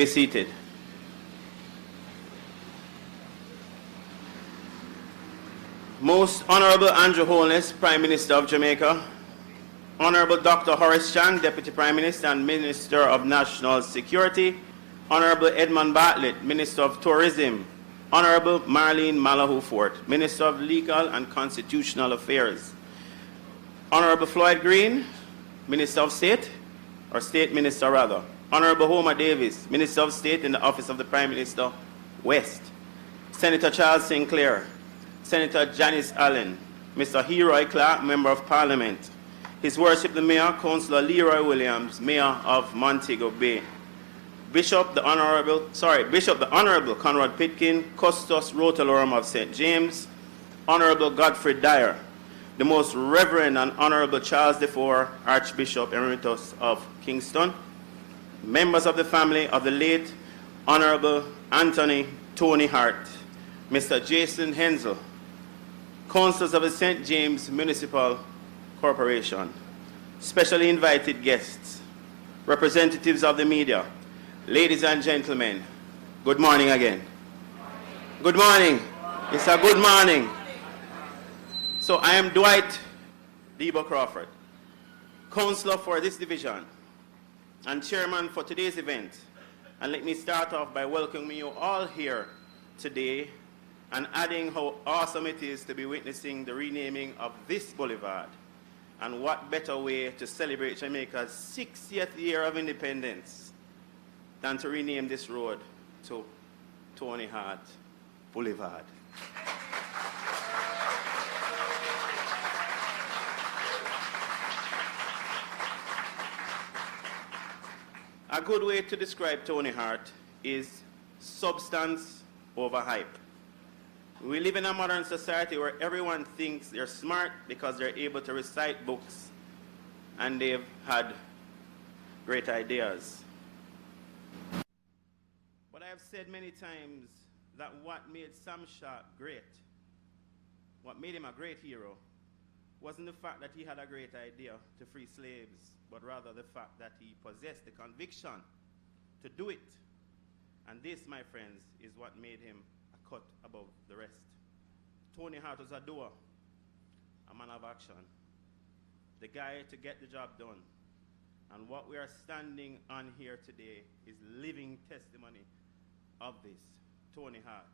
be seated. Most Honorable Andrew Holness, Prime Minister of Jamaica, Honorable Dr. Horace Chang, Deputy Prime Minister and Minister of National Security, Honorable Edmund Bartlett, Minister of Tourism, Honorable Marlene Malahou Fort, Minister of Legal and Constitutional Affairs, Honorable Floyd Green, Minister of State, or State Minister rather, Honorable Homer Davis, Minister of State in the Office of the Prime Minister, West, Senator Charles Sinclair, Senator Janice Allen, Mr. Heroy Clark, Member of Parliament, His Worship the Mayor, Councillor Leroy Williams, Mayor of Montego Bay, Bishop the Honorable Conrad Pitkin, Custos Rotalorum of St. James, Honorable Godfrey Dyer, the Most Reverend and Honorable Charles IV, Archbishop Emeritus of Kingston, members of the family of the late Honorable Anthony Tony Hart, Mr. Jason Hensel, councillors of the St. James Municipal Corporation, specially invited guests, representatives of the media, ladies and gentlemen, good morning again. Good morning. It's a good morning. So I am Dwight Debo Crawford, councillor for this division and chairman for today's event. And let me start off by welcoming you all here today and adding how awesome it is to be witnessing the renaming of this boulevard. And what better way to celebrate Jamaica's 60th year of independence than to rename this road to Tony Hart Boulevard. A good way to describe Tony Hart is substance over hype. We live in a modern society where everyone thinks they're smart because they're able to recite books and they've had great ideas. But I have said many times that what made Sam Sharp great, what made him a great hero, wasn't the fact that he had a great idea to free slaves, but rather the fact that he possessed the conviction to do it. And this, my friends, is what made him a cut above the rest. Tony Hart was a doer, a man of action, the guy to get the job done. And what we are standing on here today is living testimony of this. Tony Hart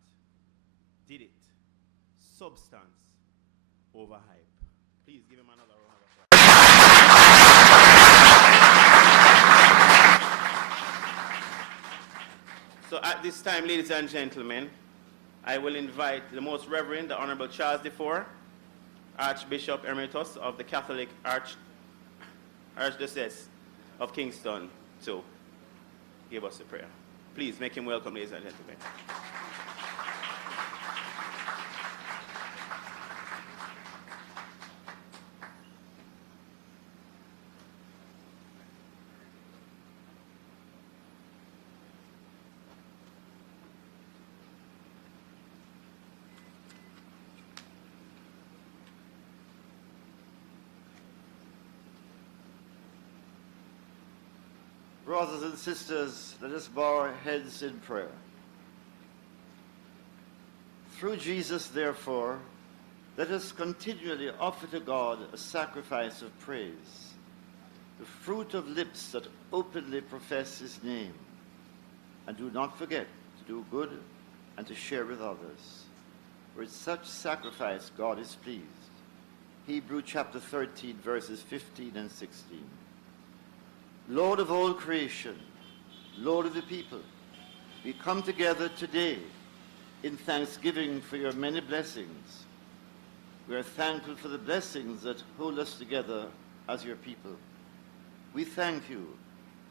did it. Substance over hype. Please give him another round of applause. So at this time, ladies and gentlemen, I will invite the Most Reverend, the Honorable Charles IV, Archbishop Emeritus of the Catholic Archdiocese of Kingston, to give us a prayer. Please make him welcome, ladies and gentlemen. Brothers and sisters, let us bow our heads in prayer. Through Jesus, therefore, let us continually offer to God a sacrifice of praise, the fruit of lips that openly profess his name, and do not forget to do good and to share with others. For with such sacrifice God is pleased. Hebrews chapter 13, verses 15 and 16. Lord of all creation, Lord of the people, we come together today in thanksgiving for your many blessings. We are thankful for the blessings that hold us together as your people. We thank you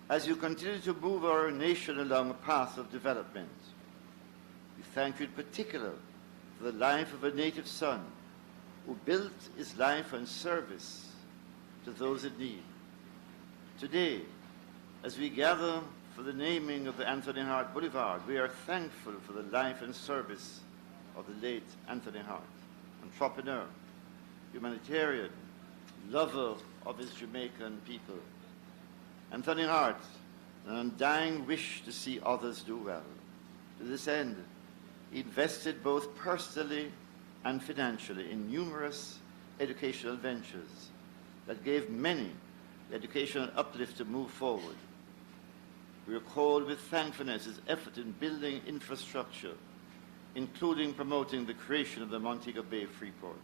as you continue to move our nation along a path of development. We thank you in particular for the life of a native son who built his life on service to those in need. Today, as we gather for the naming of the Anthony Hart Boulevard, we are thankful for the life and service of the late Anthony Hart, entrepreneur, humanitarian, lover of his Jamaican people. Anthony Hart, an undying wish to see others do well. To this end, he invested both personally and financially in numerous educational ventures that gave many the educational uplift to move forward. We recall with thankfulness his effort in building infrastructure, including promoting the creation of the Montego Bay Freeport.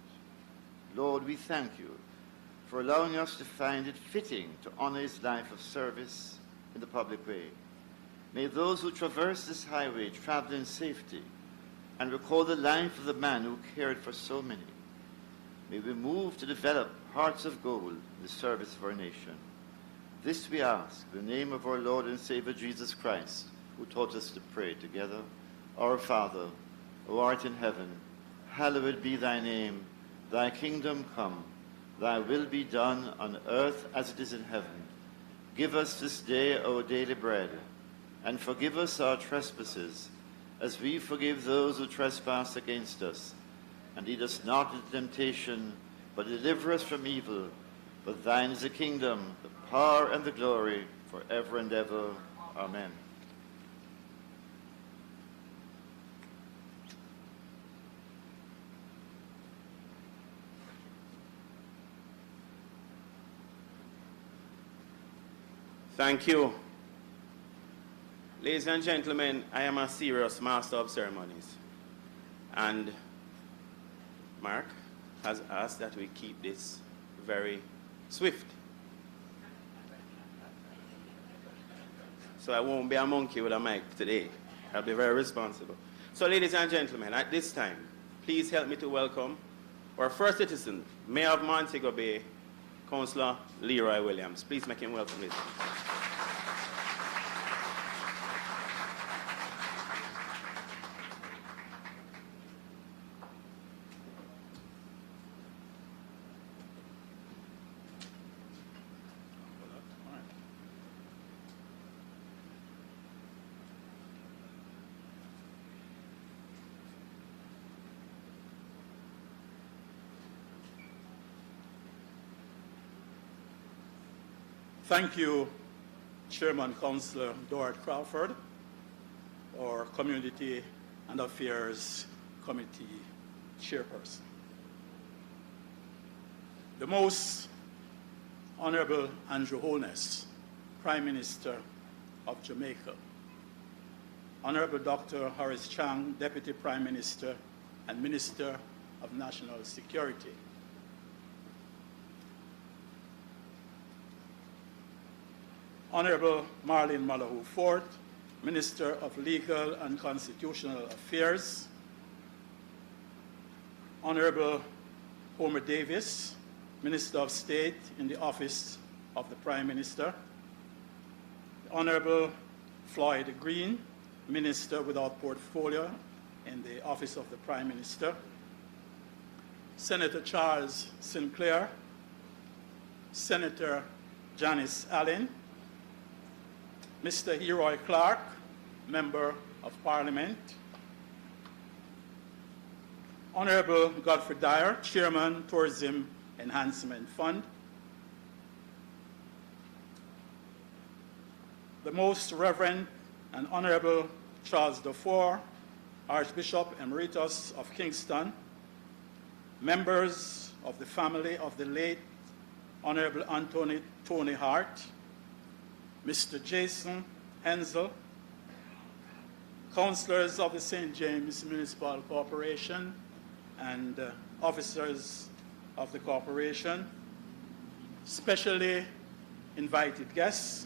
Lord, we thank you for allowing us to find it fitting to honor his life of service in the public way. May those who traverse this highway travel in safety and recall the life of the man who cared for so many. May we move to develop hearts of gold in the service of our nation. This we ask in the name of our Lord and Savior Jesus Christ, who taught us to pray together. Our Father, who art in heaven, hallowed be thy name. Thy kingdom come, thy will be done on earth as it is in heaven. Give us this day our daily bread, and forgive us our trespasses, as we forgive those who trespass against us. And lead us not into temptation, but deliver us from evil. For thine is the kingdom, the power, and the glory, forever and ever. Amen. Thank you. Ladies and gentlemen, I am a serious master of ceremonies. And Mark has asked that we keep this very swift. So I won't be a monkey with a mic today. I'll be very responsible. So ladies and gentlemen, at this time, please help me to welcome our first citizen, Mayor of Montego Bay, Councillor Leroy Williams. Please make him welcome, ladies. Thank you, Chairman Councillor Dorothy Crawford, our Community and Affairs Committee Chairperson. The Most Honorable Andrew Holness, Prime Minister of Jamaica, Honorable Dr. Horace Chang, Deputy Prime Minister and Minister of National Security, Honorable Marlene Malahou Fort, Minister of Legal and Constitutional Affairs, Honorable Homer Davis, Minister of State in the Office of the Prime Minister, Honorable Floyd Green, Minister without portfolio in the Office of the Prime Minister, Senator Charles Sinclair, Senator Janice Allen, Mr. Heroy Clark, Member of Parliament, Honorable Godfrey Dyer, Chairman, Tourism Enhancement Fund, the Most Reverend and Honorable Charles Dufour, Archbishop Emeritus of Kingston, members of the family of the late Honorable Anthony Tony Hart, Mr. Jason Hensel, councillors of the St. James Municipal Corporation and officers of the corporation, specially invited guests,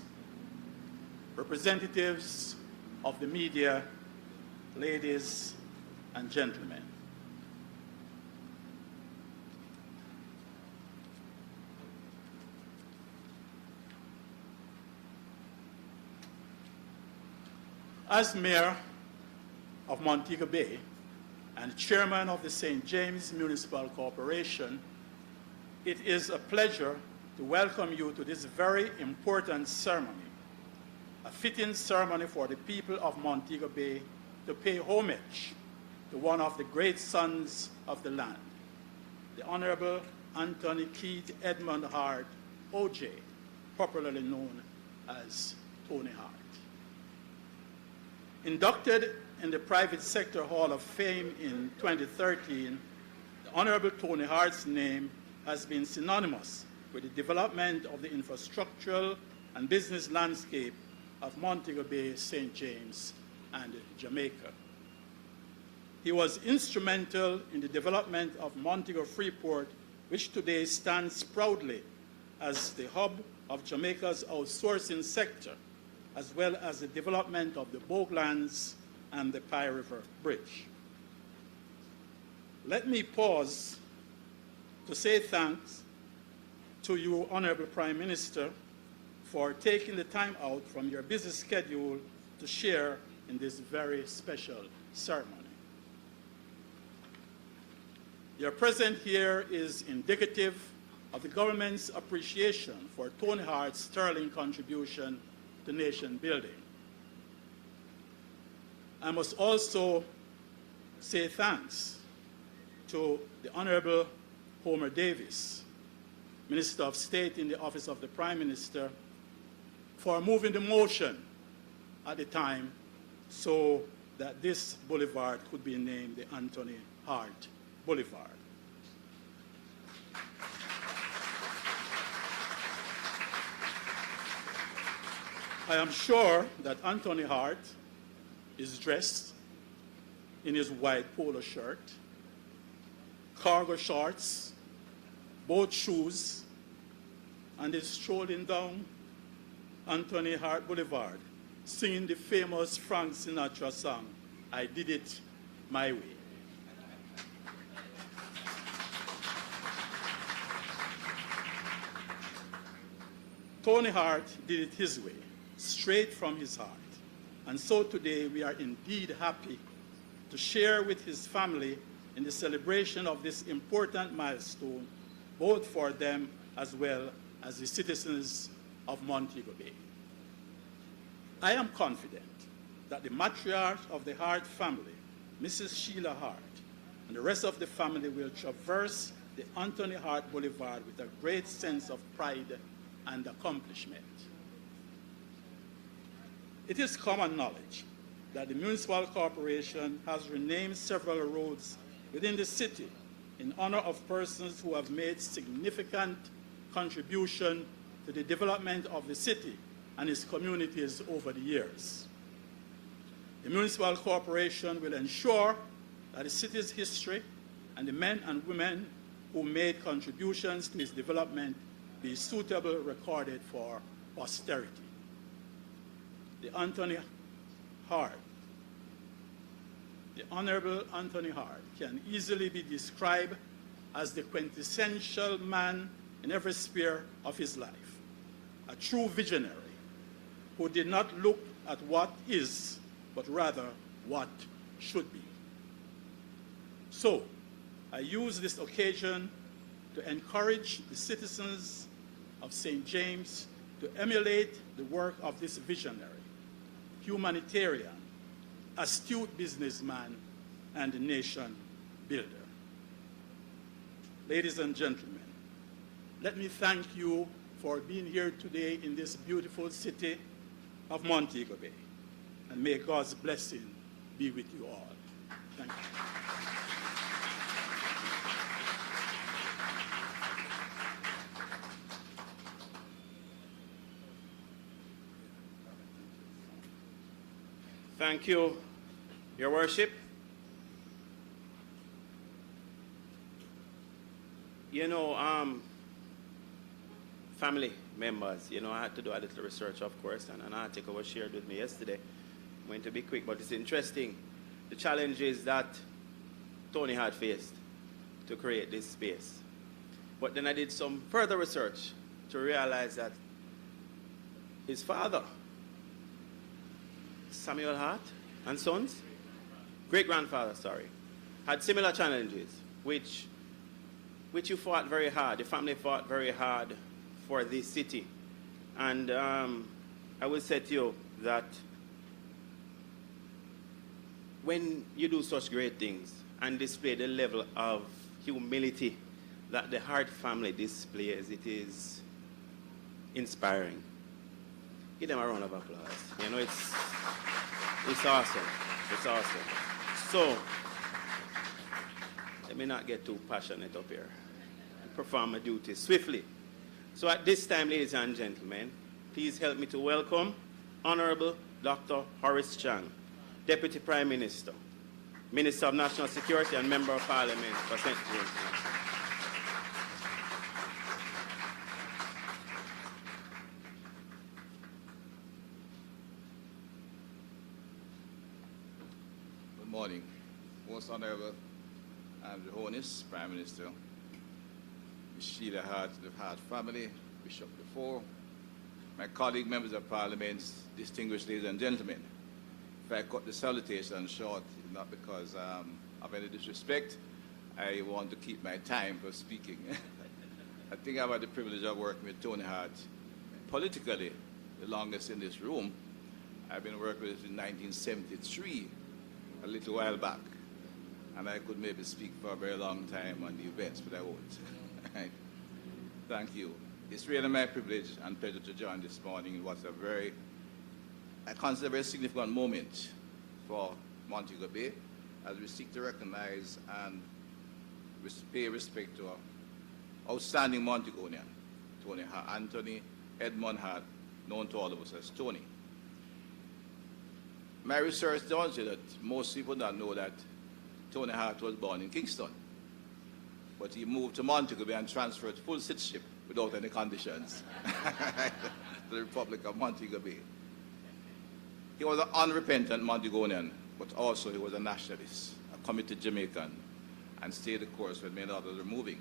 representatives of the media, ladies and gentlemen. As Mayor of Montego Bay and Chairman of the St. James Municipal Corporation, it is a pleasure to welcome you to this very important ceremony, a fitting ceremony for the people of Montego Bay to pay homage to one of the great sons of the land, the Honorable Anthony Keith Edmund Hart, OJ, popularly known as Tony Hart. Inducted in the Private Sector Hall of Fame in 2013, the Honorable Tony Hart's name has been synonymous with the development of the infrastructural and business landscape of Montego Bay, St. James, and Jamaica. He was instrumental in the development of Montego Freeport, which today stands proudly as the hub of Jamaica's outsourcing sector, as well as the development of the Bogue lands and the Pye River Bridge. Let me pause to say thanks to you, Honorable Prime Minister, for taking the time out from your busy schedule to share in this very special ceremony. Your presence here is indicative of the government's appreciation for Tony Hart's sterling contribution to nation building. I must also say thanks to the Honorable Homer Davis, Minister of State in the Office of the Prime Minister, for moving the motion at the time so that this boulevard could be named the Anthony Hart Boulevard. I am sure that Anthony Hart is dressed in his white polo shirt, cargo shorts, boat shoes, and is strolling down Anthony Hart Boulevard, singing the famous Frank Sinatra song, "I Did It My Way." Tony Hart did it his way, straight from his heart. And so today we are indeed happy to share with his family in the celebration of this important milestone, both for them as well as the citizens of Montego Bay. I am confident that the matriarch of the Hart family, Mrs. Sheila Hart, and the rest of the family will traverse the Anthony Hart Boulevard with a great sense of pride and accomplishment. It is common knowledge that the municipal corporation has renamed several roads within the city in honor of persons who have made significant contribution to the development of the city and its communities over the years. The municipal corporation will ensure that the city's history and the men and women who made contributions to its development be suitably recorded for posterity. The Anthony Hart, the Honorable Anthony Hart, can easily be described as the quintessential man in every sphere of his life, a true visionary who did not look at what is, but rather what should be. So, I use this occasion to encourage the citizens of St. James to emulate the work of this visionary, humanitarian, astute businessman, and nation builder. Ladies and gentlemen, let me thank you for being here today in this beautiful city of Montego Bay, and may God's blessing be with you all. Thank you. Thank you, Your Worship. You know, family members, you know, I had to do a little research, of course, and an article was shared with me yesterday. I'm going to be quick, but it's interesting. The challenges that Tony had faced to create this space. But then I did some further research to realize that his father, Samuel Hart and Sons, great-grandfather, sorry, had similar challenges, which you fought very hard. The family fought very hard for this city. And I will say to you that when you do such great things and display the level of humility that the Hart family displays, it is inspiring. Give them a round of applause. You know, It's awesome. It's awesome. So, let me not get too passionate up here. Perform my duties swiftly. So at this time, ladies and gentlemen, please help me to welcome Honorable Dr. Horace Chang, Deputy Prime Minister, Minister of National Security and Member of Parliament for St. James. Good morning. Most Honorable Andrew Honis, Prime Minister, Ms. Sheila Hart, the Hart family, Bishop before, my colleague members of Parliament, distinguished ladies and gentlemen. If I cut the salutation short, it's not because of any disrespect. I want to keep my time for speaking. I think I've had the privilege of working with Tony Hart politically the longest in this room. I've been working with him in 1973, a little while back. And I could maybe speak for a very long time on the events, but I won't. Thank you. It's really my privilege and pleasure to join this morning. It was I consider a very significant moment for Montego Bay as we seek to recognize and pay respect to our outstanding Montegonian, Tony Hart, Anthony Edmund Hart, known to all of us as Tony. My research demonstrated that most people don't know that Tony Hart was born in Kingston, but he moved to Montego Bay and transferred full citizenship without any conditions to the Republic of Montego Bay. He was an unrepentant Montegonian, but also he was a nationalist, a committed Jamaican, and stayed the course when many others were moving.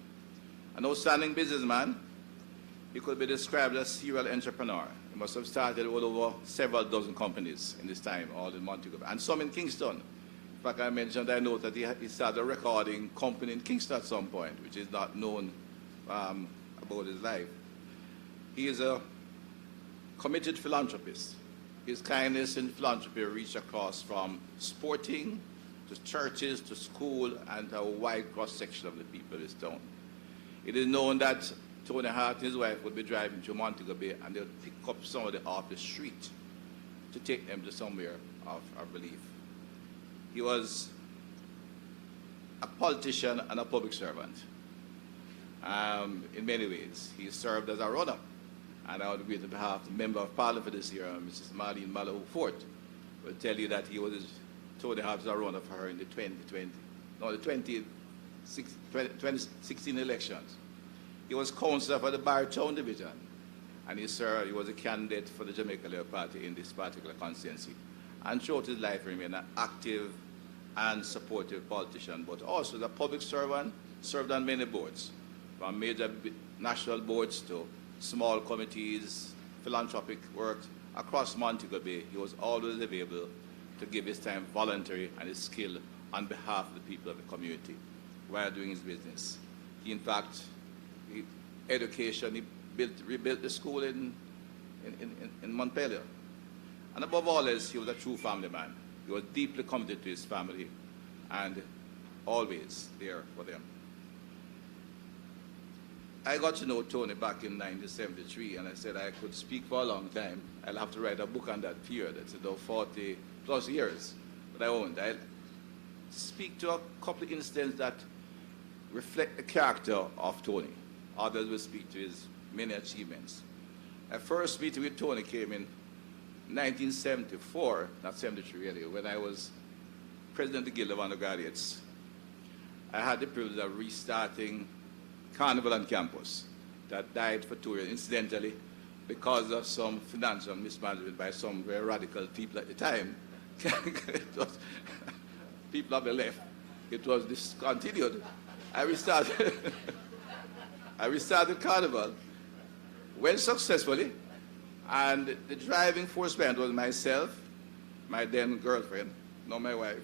An outstanding businessman, he could be described as a serial entrepreneur. He must have started well over several dozen companies in this time, all in Montego Bay, and some in Kingston. In fact, I mentioned, I know that he started a recording company in Kingston at some point, which is not known about his life. He is a committed philanthropist. His kindness in philanthropy reached across from sporting to churches to school and a wide cross-section of the people of this town. It is known that Tony Hart and his wife would be driving to Montego Bay and they'll pick up somebody off the street to take them to somewhere of relief. He was a politician and a public servant in many ways. He served as a runner. And I would be on behalf of the Member of Parliament for this year, Mrs. Marlene Mallow Fort, will tell you that he was Tony Hart as a runner for her in the 2016 elections. He was councillor for the Bartown Division, and he was a candidate for the Jamaica Labour Party in this particular constituency. And throughout his life, he remained an active and supportive politician, but also as a public servant, served on many boards, from major national boards to small committees, philanthropic work across Montego Bay. He was always available to give his time voluntary and his skill on behalf of the people of the community while doing his business. He, in fact, education, he rebuilt the school in Montpellier. And above all else, he was a true family man. He was deeply committed to his family and always there for them. I got to know Tony back in 1973, and I said I could speak for a long time. I'll have to write a book on that period. It's about 40 plus years, but I won't. I'll speak to a couple of incidents that reflect the character of Tony. Others will speak to his many achievements. My first meeting with Tony came in 1974, not 73 really, when I was president of the Guild of Undergraduates. I had the privilege of restarting Carnival on campus that died for 2 years, incidentally, because of some financial mismanagement by some very radical people at the time. People have left. It was discontinued. I restarted Carnival, went successfully, and the driving force band was myself, my then girlfriend, not my wife.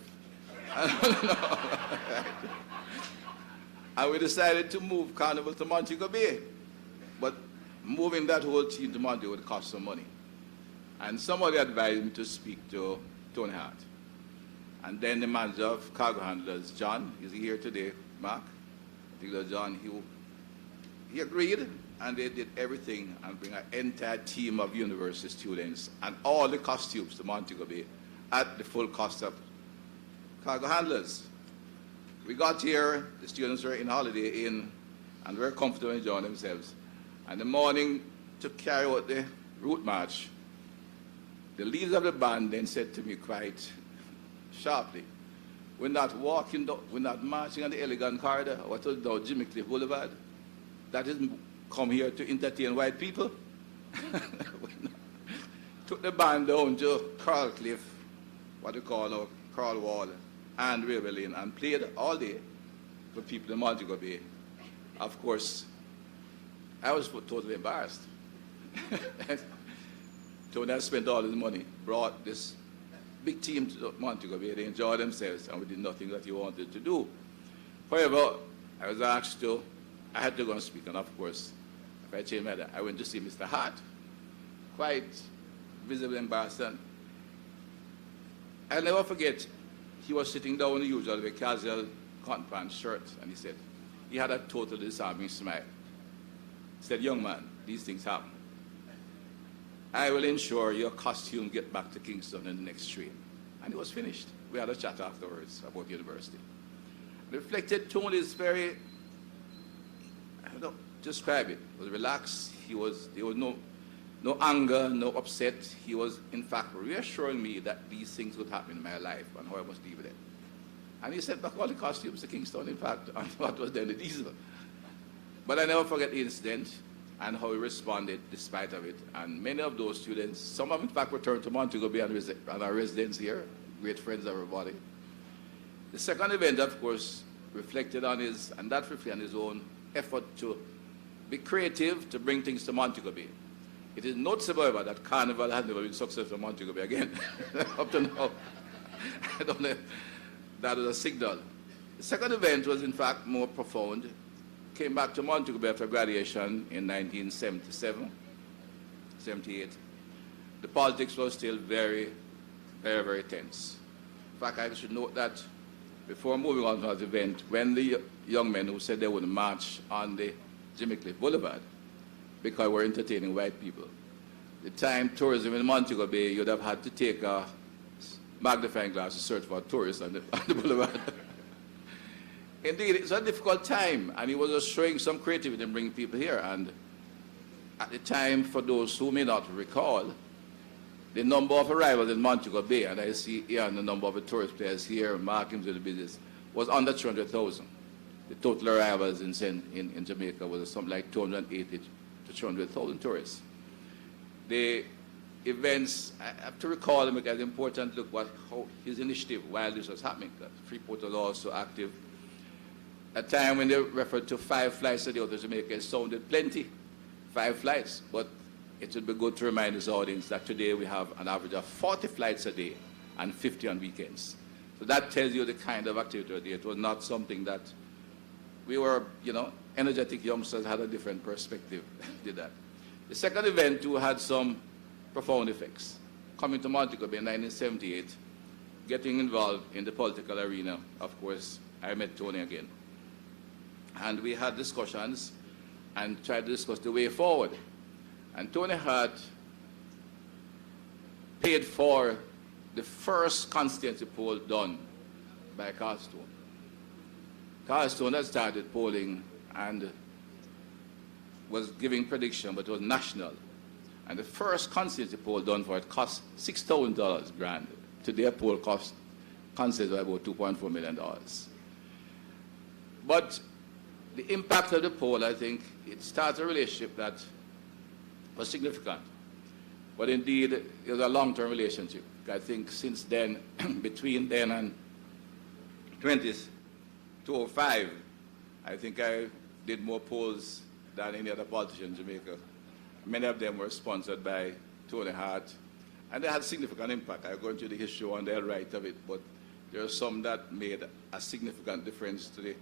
And we decided to move Carnival to Montego Bay. But moving that whole team to Montego would cost some money. And somebody advised me to speak to Tony Hart. And then the manager of Cargo Handlers, John, is here today, Mark. I think that John, he agreed, and they did everything and bring an entire team of university students and all the costumes to Montego Bay at the full cost of cargo handlers. We got here, the students were in Holiday Inn, and very comfortable enjoying themselves. And the morning to carry out the route march, the leaders of the band then said to me quite sharply, we're not marching on the elegant corridor, what was now Jimmy Cliff Boulevard. That isn't come here to entertain white people. Took the band down to Carl Cliff, what we call now Carl Wall, and Railway Lane, and played all day for people in Montego Bay. Of course, I was totally embarrassed. Tony had spent all his money, brought this big team to Montego Bay. They enjoyed themselves, and we did nothing that he wanted to do. However, I was asked to, I had to go and speak, and of course, if I changed my mind, I went to see Mr. Hart, quite visibly embarrassed. And I'll never forget, he was sitting down in the usual with a casual cotton pants shirt, and he said, he had a total disarming smile. He said, young man, these things happen. I will ensure your costume get back to Kingston in the next train. And it was finished. We had a chat afterwards about university. Reflected tone is very, I don't know, describe it. It was relaxed. There was no anger, no upset. He was, in fact, reassuring me that these things would happen in my life and how I must deal with it. And he sent back all the costumes to Kingston, in fact, and what was then the diesel. But I never forget the incident and how he responded despite of it. And many of those students, some of them, in fact, returned to Montego Bay and our residents here, great friends of everybody. The second event, of course, reflected on his own effort to be creative, to bring things to Montego Bay. It is noticeable, however, that Carnival has never been successful in Montego Bay again, up to now. I don't know if that was a signal. The second event was, in fact, more profound. Came back to Montego Bay after graduation in 1977, 78. The politics was still very, very, very tense. In fact, I should note that before moving on to that event, when the young men who said they would march on the Jimmy Cliff Boulevard, because we're entertaining white people, the time tourism in Montego Bay, you'd have had to take a magnifying glass to search for tourists on the boulevard. Indeed, it's a difficult time, and he was just showing some creativity in bringing people here. And at the time, for those who may not recall, the number of arrivals in Montego Bay, and I see here the number of the tourist players here, markings with the business, was under 200,000. The total arrivals in Jamaica was something like 280 to 300,000 tourists. The events, I have to recall them because it's important to look at how his initiative while this was happening. Freeport was also active. A time when they referred to 5 flights a day out of Jamaica, it sounded plenty, 5 flights. But it would be good to remind this audience that today we have an average of 40 flights a day and 50 on weekends. So that tells you the kind of activity. It was not something that we were, energetic youngsters had a different perspective, did that. The second event too had some profound effects. Coming to Montego Bay in 1978, getting involved in the political arena, of course, I met Tony again. And we had discussions and tried to discuss the way forward. And Tony had paid for the first constituency poll done by Carlstone. Carlstone had started polling and was giving prediction, but it was national. And the first constituency poll done for it cost $6,000 grand. Today a poll cost constituency about $2.4 million. But the impact of the poll, I think, it started a relationship that was significant. But indeed, it was a long-term relationship. I think since then, between then and 2005, I think I did more polls than any other politician in Jamaica. Many of them were sponsored by Tony Hart, and they had significant impact. I go into the history on the right of it, but there are some that made a significant difference to the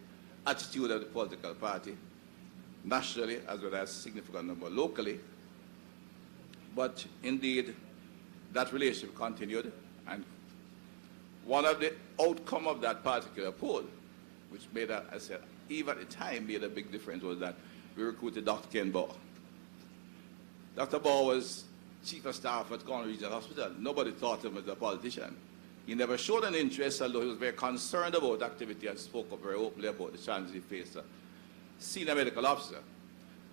attitude of the political party, nationally as well as a significant number locally. But indeed, that relationship continued, and one of the outcome of that particular poll, which made, I said, even at the time made a big difference, was that we recruited Dr. Ken Bogue. Dr. Bogue was chief of staff at Cornwall Regional Hospital. Nobody thought of him as a politician. He never showed an interest, although he was very concerned about activity and spoke up very openly about the challenges he faced as a senior medical officer.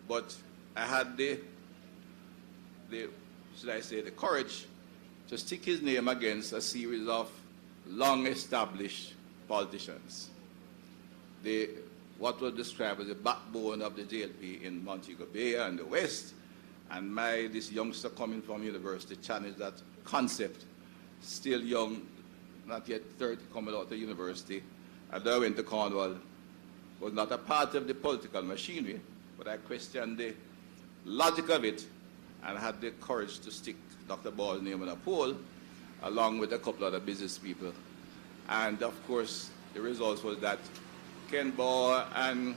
But I had the courage to stick his name against a series of long-established politicians. What was described as the backbone of the JLP in Montego Bay and the West, and this youngster coming from university challenged that concept, still young, not yet 30, coming out of university. And I went to Cornwall, was not a part of the political machinery, but I questioned the logic of it and had the courage to stick Dr. Ball's name on a poll, along with a couple other business people. And of course, the result was that Ken Ball and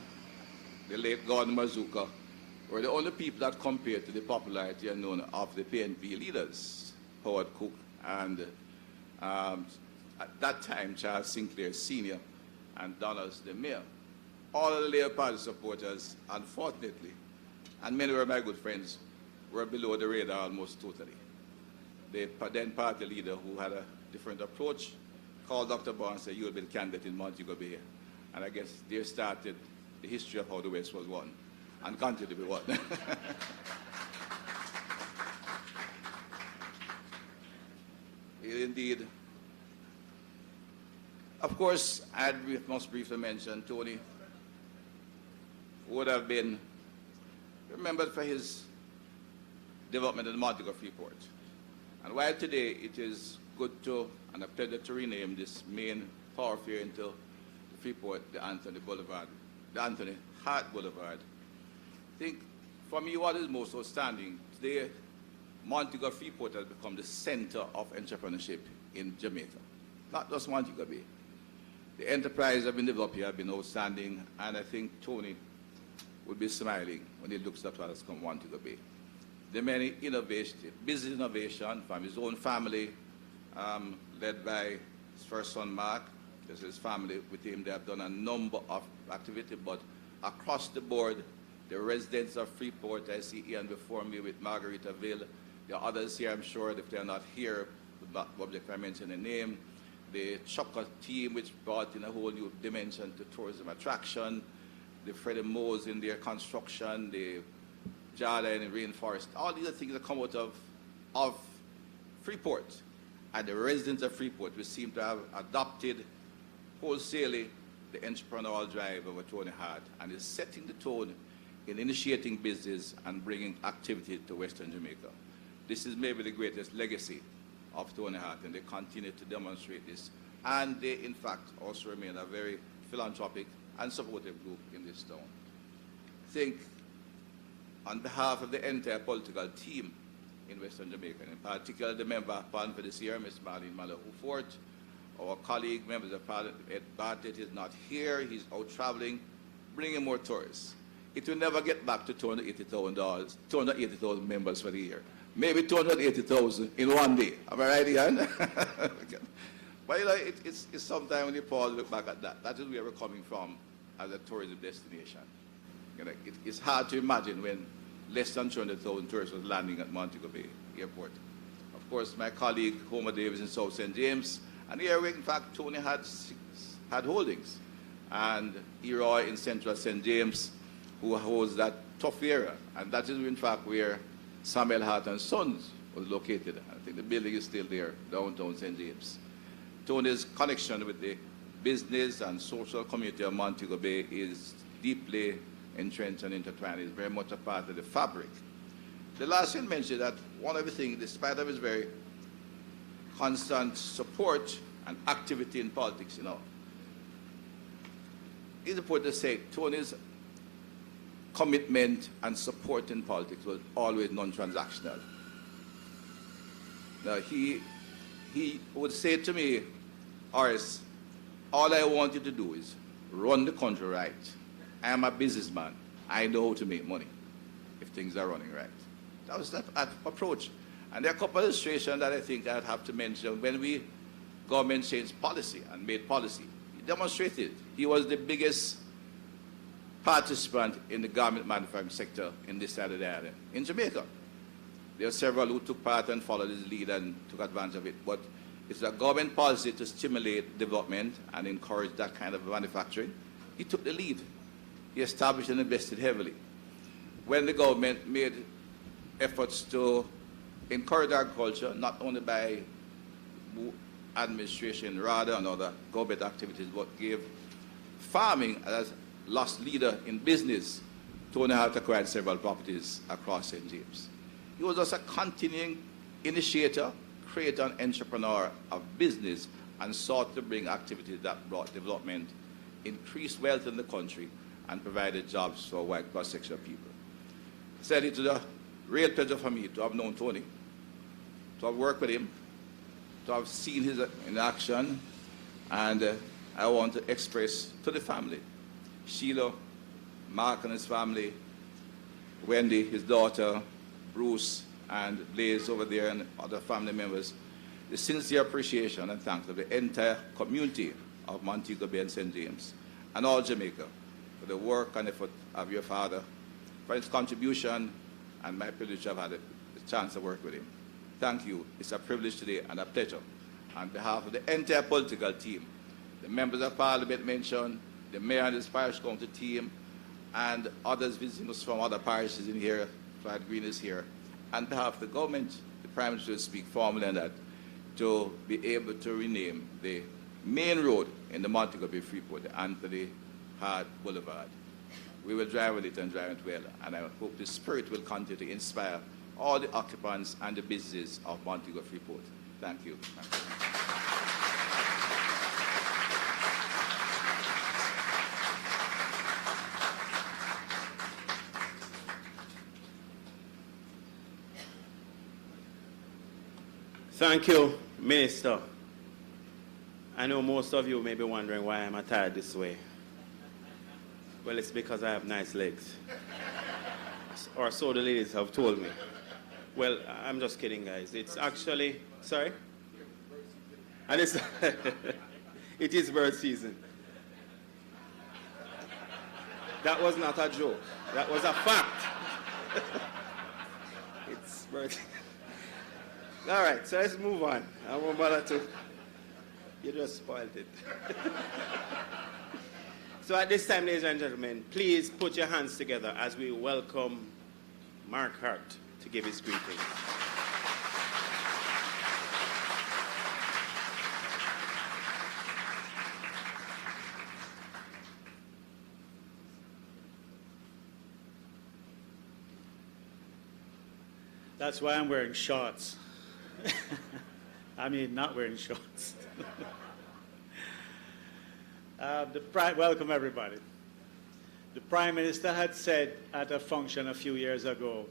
the late Gordon Mazuka were the only people that compared to the popularity and known of the PNP leaders, Howard Cook and at that time, Charles Sinclair Sr. and Donald the Mayor. All of the Labour Party supporters, unfortunately, and many of my good friends, were below the radar almost totally. The then party leader, who had a different approach, called Dr. Ball and said, "You will be the candidate in Montego Bay." And I guess there started the history of how the West was won, and continued to be won. Indeed. Of course, I must briefly mention Tony would have been remembered for his development in the Montego Freeport. And while today it is good to, and a pleasure to rename this main thoroughfare into the Freeport, the Anthony Boulevard, the Anthony Hart Boulevard, I think for me what is most outstanding today, Montego Freeport has become the center of entrepreneurship in Jamaica, not just Montego Bay. The enterprise that have been developed here have been outstanding, and I think Tony would be smiling when he looks at what has come Montego Bay. The many innovation, business innovation from his own family, led by his first son Mark. There's his family with him. They have done a number of activities, but across the board, the residents of Freeport, I see Ian before me with Margaritaville. There are others here, I'm sure, if they're not here, but public I mention the name. The Chukka team, which brought in a whole new dimension to tourism attraction. The Freddie Mo's in their construction, the Jada and the Rainforest. All these are things that come out of Freeport. And the residents of Freeport, we seem to have adopted wholesalely the entrepreneurial drive of Tony Hart, and is setting the tone in initiating business and bringing activity to Western Jamaica. This is maybe the greatest legacy of Tony Hart, and they continue to demonstrate this. And they, in fact, also remain a very philanthropic and supportive group in this town. I think, on behalf of the entire political team in Western Jamaica, and in particular the member of Parliament for this year, Ms. Marlene Malahou-Fort, our colleague, members of Parliament, Ed Bartlett is not here, he's out traveling, bringing more tourists. It will never get back to $280,000, 280,000 members for the year. Maybe 280,000 in one day. Am I right, Ian? But you know, it's sometimes when you pause and look back at that, that is where we're coming from as a tourism destination. You know, it's hard to imagine when less than 200,000 tourists was landing at Montego Bay Airport. Of course, my colleague Homer Davis in South St. James, and here, in fact, Tony had holdings. And Eroy in Central St. James, who holds that tough area. And that is, in fact, where Samuel Hart and Sons was located. I think the building is still there, downtown St. James. Tony's connection with the business and social community of Montego Bay is deeply entrenched and intertwined. It's very much a part of the fabric. The last thing mentioned that one of the things, despite of his very constant support and activity in politics, you know, it's important to say Tony's commitment and support in politics was always non-transactional. Now, he would say to me, Horace, all I want you to do is run the country right. I am a businessman. I know how to make money if things are running right. That was that approach. And there are a couple of illustrations that I think I'd have to mention. When we government changed policy and made policy, he demonstrated. He was the biggest participant in the garment manufacturing sector in this side of the island, in Jamaica. There are several who took part and followed his lead and took advantage of it. But It's a government policy to stimulate development and encourage that kind of manufacturing. He took the lead. He established and invested heavily. When the government made efforts to encourage agriculture, not only by administration, rather, and other government activities, but gave farming as lost leader in business. Tony Hart acquired several properties across St. James. He was also a continuing initiator, creator, and entrepreneur of business, and sought to bring activities that brought development, increased wealth in the country, and provided jobs for a wide cross-section of people. Said it was a real pleasure for me to have known Tony, to have worked with him, to have seen his in action, and I want to express to the family, Sheila, Mark and his family, Wendy, his daughter, Bruce, and Blaze over there, and other family members, the sincere appreciation and thanks of the entire community of Montego Bay and St. James, and all Jamaica, for the work and effort of your father, for his contribution, and my privilege to have had the chance to work with him. Thank you. It's a privilege today and a pleasure. On behalf of the entire political team, the members of Parliament mentioned, the mayor and his parish council team, and others visiting us from other parishes in here, Fred Green is here. On behalf of the government, the Prime Minister will speak formally on that, to be able to rename the main road in the Montego Bay Freeport, the Anthony Hart Boulevard. We will drive with it and drive it well, and I hope the spirit will continue to inspire all the occupants and the businesses of Montego Freeport. Thank you. Thank you. Thank you, Minister. I know most of you may be wondering why I'm attired this way. Well, it's because I have nice legs. Or so the ladies have told me. Well, I'm just kidding, guys. It's actually, sorry? And it's, it is bird season. That was not a joke. That was a fact. It's bird season. All right, so let's move on. I won't bother to. You just spoiled it. So at this time, ladies and gentlemen, please put your hands together as we welcome Mark Hart to give his greetings. That's why I'm wearing shorts. I mean, not wearing shorts. Welcome, everybody. The Prime Minister had said at a function a few years ago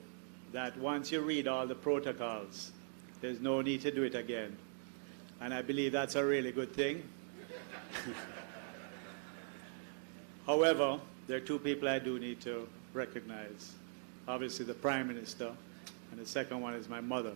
that once you read all the protocols, there's no need to do it again. And I believe that's a really good thing. However, there are two people I do need to recognize. Obviously, the Prime Minister, and the second one is my mother.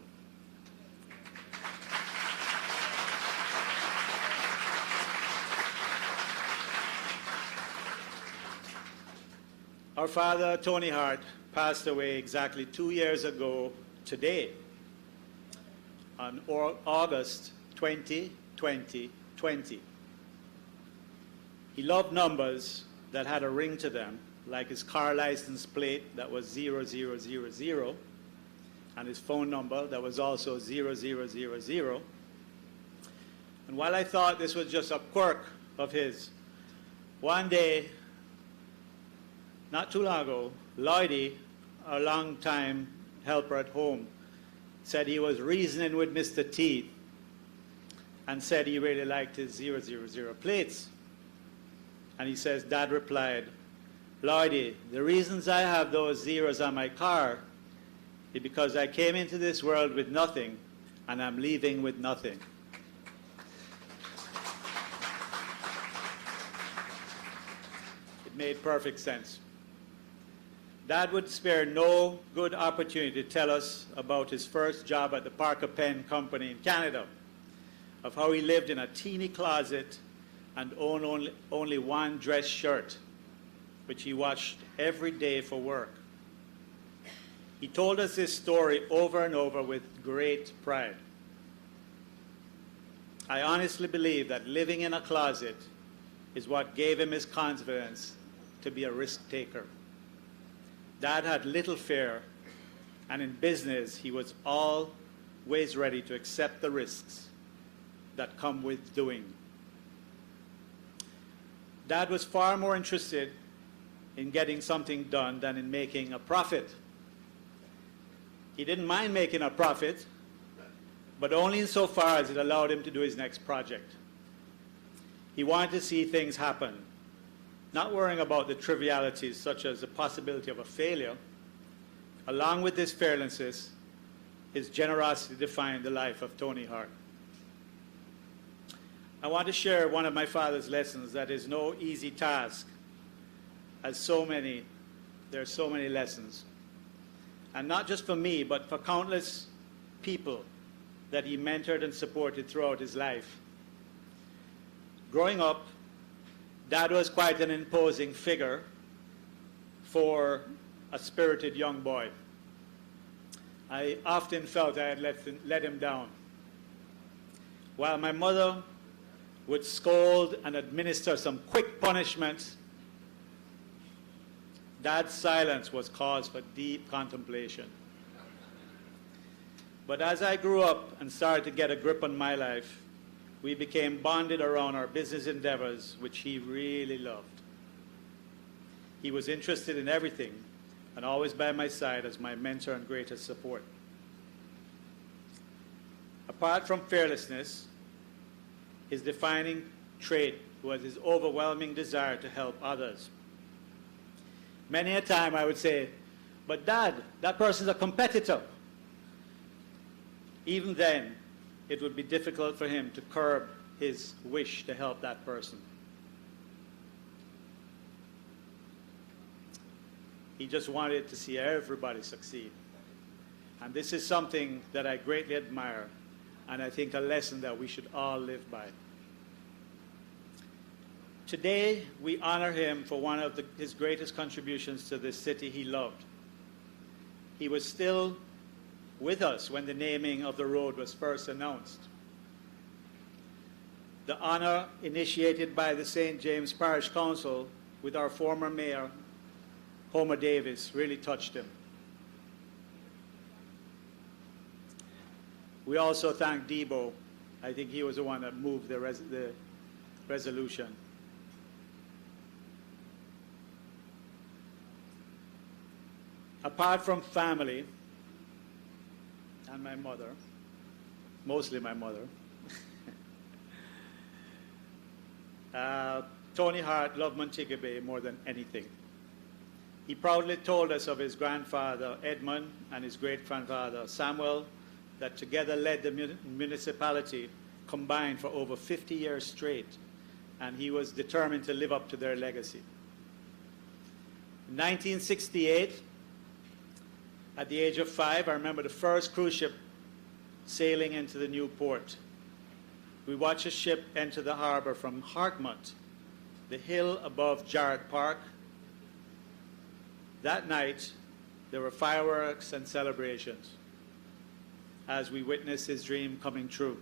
Our father, Tony Hart, passed away exactly 2 years ago today, on August 20, 2020. He loved numbers that had a ring to them, like his car license plate that was 0000, and his phone number that was also 0000. And while I thought this was just a quirk of his, one day, not too long ago, Lloydie, a long-time helper at home, said he was reasoning with Mr. T and said he really liked his 000 plates. And he says, Dad replied, Lloydie, the reasons I have those zeros on my car is because I came into this world with nothing and I'm leaving with nothing. It made perfect sense. Dad would spare no good opportunity to tell us about his first job at the Parker Pen Company in Canada, of how he lived in a teeny closet and owned only one dress shirt, which he washed every day for work. He told us this story over and over with great pride. I honestly believe that living in a closet is what gave him his confidence to be a risk taker. Dad had little fear, and in business, he was always ready to accept the risks that come with doing. Dad was far more interested in getting something done than in making a profit. He didn't mind making a profit, but only insofar as it allowed him to do his next project. He wanted to see things happen, not worrying about the trivialities such as the possibility of a failure. Along with this fearlessness, his generosity defined the life of Tony Hart. I want to share one of my father's lessons that is no easy task, as there are so many lessons. And not just for me, but for countless people that he mentored and supported throughout his life. Growing up, Dad was quite an imposing figure for a spirited young boy. I often felt I had let him down. While my mother would scold and administer some quick punishments, Dad's silence was cause for deep contemplation. But as I grew up and started to get a grip on my life, we became bonded around our business endeavors, which he really loved. He was interested in everything and always by my side as my mentor and greatest support. Apart from fearlessness, his defining trait was his overwhelming desire to help others. Many a time I would say, "But Dad, that person's a competitor." Even then, it would be difficult for him to curb his wish to help that person. He just wanted to see everybody succeed. And this is something that I greatly admire, and I think a lesson that we should all live by. Today, we honor him for one of his greatest contributions to this city he loved. He was still with us when the naming of the road was first announced. The honor initiated by the St. James Parish Council with our former mayor, Homer Davis, really touched him. We also thank Debo. I think he was the one that moved the resolution. Apart from family and my mother, mostly my mother, Tony Hart loved Montego Bay more than anything. He proudly told us of his grandfather, Edmund, and his great-grandfather, Samuel, that together led the municipality combined for over 50 years straight, and he was determined to live up to their legacy. In 1968, at the age of 5, I remember the first cruise ship sailing into the new port. We watched a ship enter the harbor from Hartmut, the hill above Jarrett Park. That night, there were fireworks and celebrations as we witnessed his dream coming true.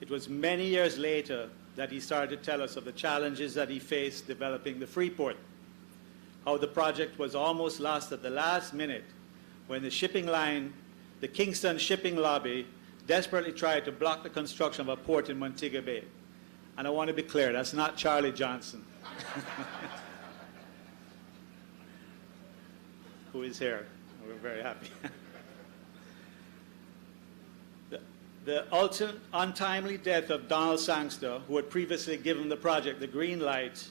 It was many years later that he started to tell us of the challenges that he faced developing the Freeport, how the project was almost lost at the last minute when the shipping line, the Kingston shipping lobby, desperately tried to block the construction of a port in Montego Bay. And I want to be clear, that's not Charlie Johnson, who is here. We're very happy. The untimely death of Donald Sangster, who had previously given the project the green light,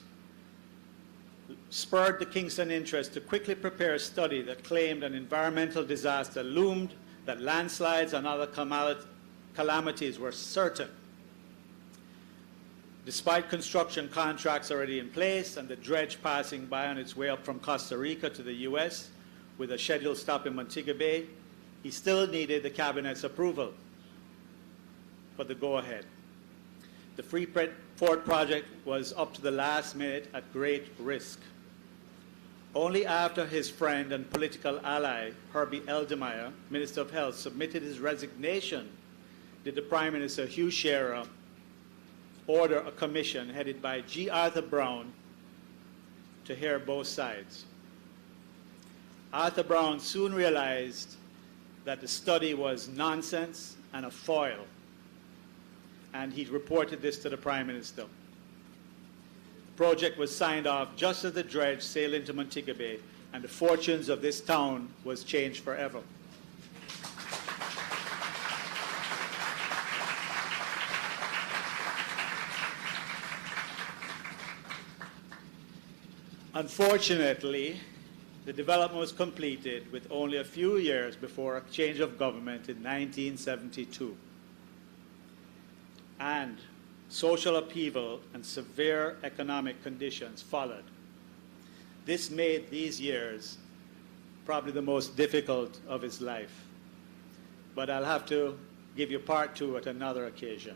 spurred the Kingston interest to quickly prepare a study that claimed an environmental disaster loomed, that landslides and other calamities were certain. Despite construction contracts already in place and the dredge passing by on its way up from Costa Rica to the U.S. with a scheduled stop in Montego Bay, he still needed the Cabinet's approval for the go-ahead. The Freeport project was up to the last minute at great risk. Only after his friend and political ally, Herbert Eldermire, Minister of Health, submitted his resignation did the Prime Minister, Hugh Shearer, order a commission headed by G. Arthur Brown to hear both sides. Arthur Brown soon realized that the study was nonsense and a foil, and he reported this to the Prime Minister. The project was signed off just as the dredge sailed into Montego Bay, and the fortunes of this town was changed forever. Unfortunately, the development was completed with only a few years before a change of government in 1972. And social upheaval and severe economic conditions followed. This made these years probably the most difficult of his life. But I'll have to give you part two at another occasion.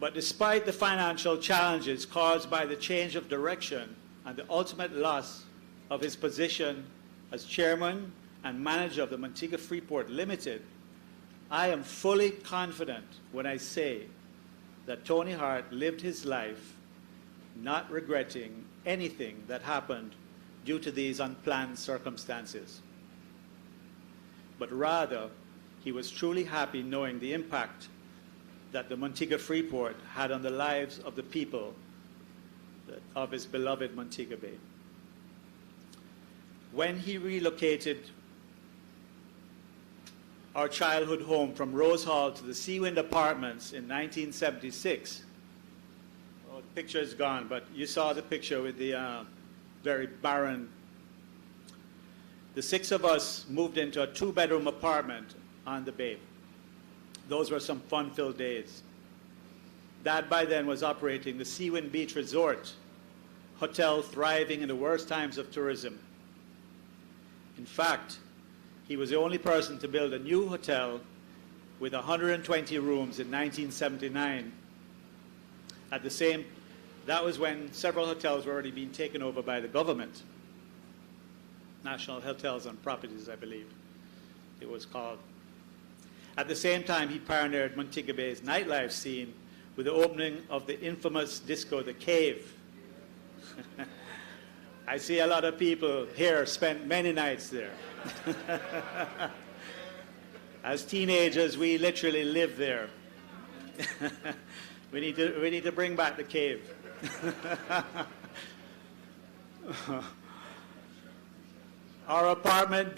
But despite the financial challenges caused by the change of direction and the ultimate loss of his position as chairman and manager of the Montego Freeport Limited, I am fully confident when I say that Tony Hart lived his life not regretting anything that happened due to these unplanned circumstances. But rather, he was truly happy knowing the impact that the Montego Freeport had on the lives of the people of his beloved Montego Bay. When he relocated our childhood home from Rose Hall to the Seawind Apartments in 1976, oh, the picture is gone, but you saw the picture with the very barren. The six of us moved into a two-bedroom apartment on the bay. Those were some fun-filled days. Dad by then was operating the Seawind Beach Resort, hotel thriving in the worst times of tourism. In fact, he was the only person to build a new hotel with 120 rooms in 1979. That was when several hotels were already being taken over by the government. National Hotels and Properties, I believe it was called. At the same time, he pioneered Montego Bay's nightlife scene with the opening of the infamous disco, The Cave. I see a lot of people here spent many nights there. As teenagers, we literally lived there. We need to bring back The Cave. Our apartment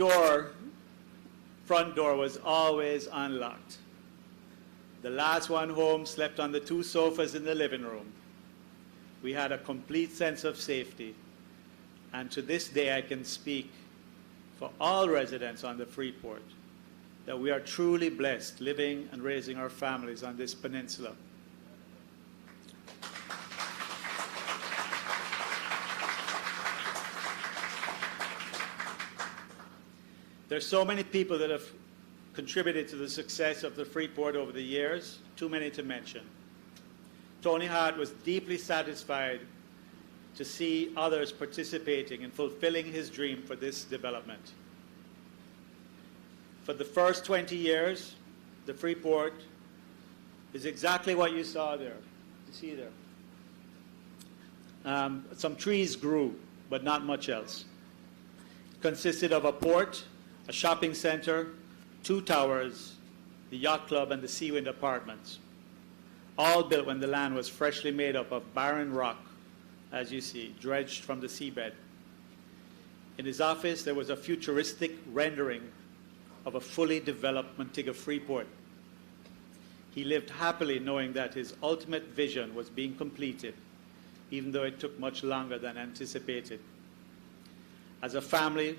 front door was always unlocked. The last one home slept on the two sofas in the living room. We had a complete sense of safety. And to this day, I can speak for all residents on the Freeport that we are truly blessed living and raising our families on this peninsula. There's so many people that have contributed to the success of the Freeport over the years, too many to mention. Tony Hart was deeply satisfied to see others participating in fulfilling his dream for this development. For the first 20 years, the Freeport is exactly what you saw there. You see there. Some trees grew, but not much else. It consisted of a port, a shopping center, two towers, the Yacht Club, and the Seawind Apartments, all built when the land was freshly made up of barren rock, as you see, dredged from the seabed. In his office, there was a futuristic rendering of a fully developed Montego Freeport. He lived happily knowing that his ultimate vision was being completed, even though it took much longer than anticipated. As a family,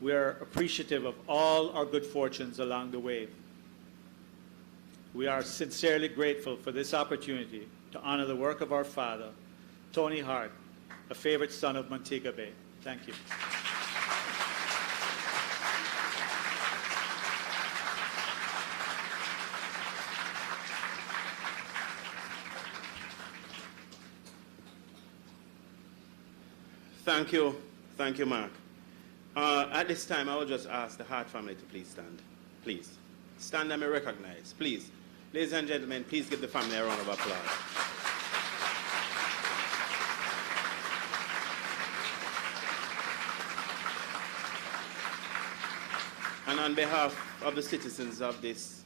we are appreciative of all our good fortunes along the way. We are sincerely grateful for this opportunity to honor the work of our father, Tony Hart, a favorite son of Montego Bay. Thank you. Thank you, Mark. At this time, I will just ask the Hart family to please stand. please. Stand and be recognized, please. Ladies and gentlemen, please give the family a round of applause. And on behalf of the citizens of this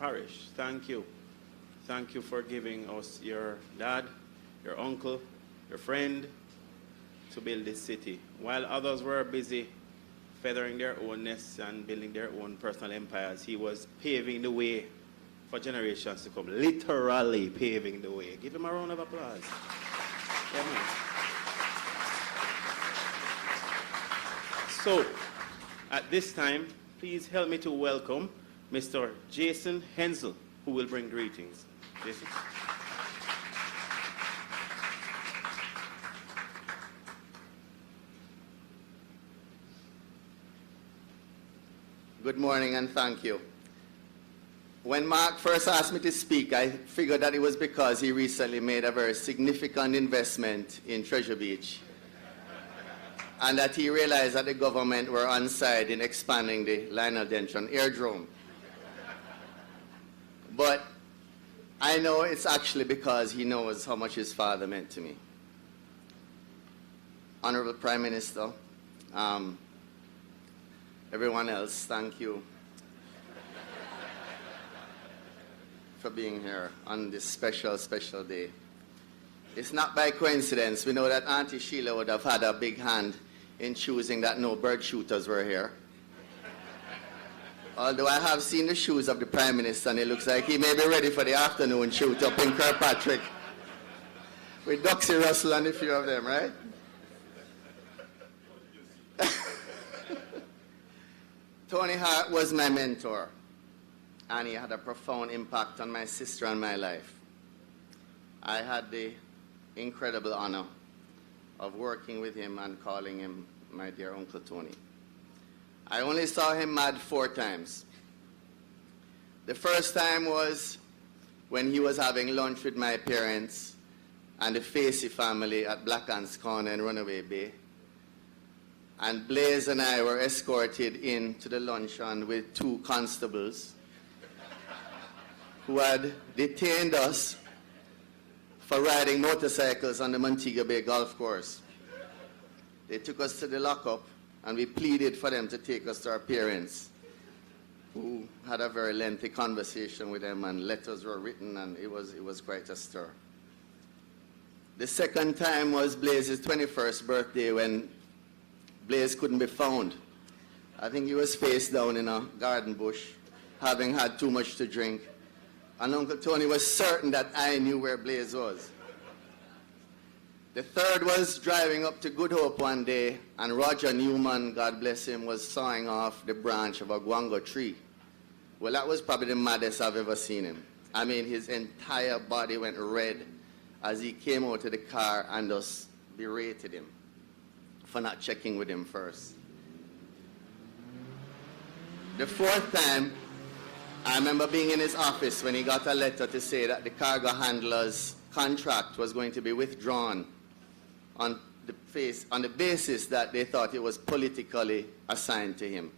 parish, thank you. Thank you for giving us your dad, your uncle, your friend to build this city. While others were busy feathering their own nests and building their own personal empires, he was paving the way for generations to come. Literally paving the way. Give him a round of applause. Yeah, man. So, at this time, please help me to welcome Mr. Jason Hensel, who will bring greetings. Jason? Good morning and thank you. When Mark first asked me to speak, I figured that it was because he recently made a very significant investment in Treasure Beach and that he realized that the government were on side in expanding the Lionel Dentron Airdrome. But I know it's actually because he knows how much his father meant to me. Honorable Prime Minister, everyone else, thank you for being here on this special, special day. It's not by coincidence. We know that Auntie Sheila would have had a big hand in choosing that no bird shooters were here. Although I have seen the shoes of the Prime Minister and it looks like he may be ready for the afternoon shoot up in Kirkpatrick with Doxy Russell and a few of them, right? Tony Hart was my mentor, and he had a profound impact on my sister and my life. I had the incredible honor of working with him and calling him my dear Uncle Tony. I only saw him mad 4 times. The first time was when he was having lunch with my parents and the Facey family at Black Ants Corner in Runaway Bay. And Blaze and I were escorted into the luncheon with 2 constables who had detained us for riding motorcycles on the Montego Bay golf course. They took us to the lockup and we pleaded for them to take us to our parents, who had a very lengthy conversation with them and letters were written and it was quite a stir. The second time was Blaze's 21st birthday when Blaze couldn't be found. I think he was face down in a garden bush, having had too much to drink. And Uncle Tony was certain that I knew where Blaze was. The third was driving up to Good Hope one day, and Roger Newman, God bless him, was sawing off the branch of a guango tree. Well, that was probably the maddest I've ever seen him. I mean, his entire body went red as he came out of the car and just berated him for not checking with him first. The 4th time, I remember being in his office when he got a letter to say that the cargo handler's contract was going to be withdrawn on the basis that they thought it was politically assigned to him.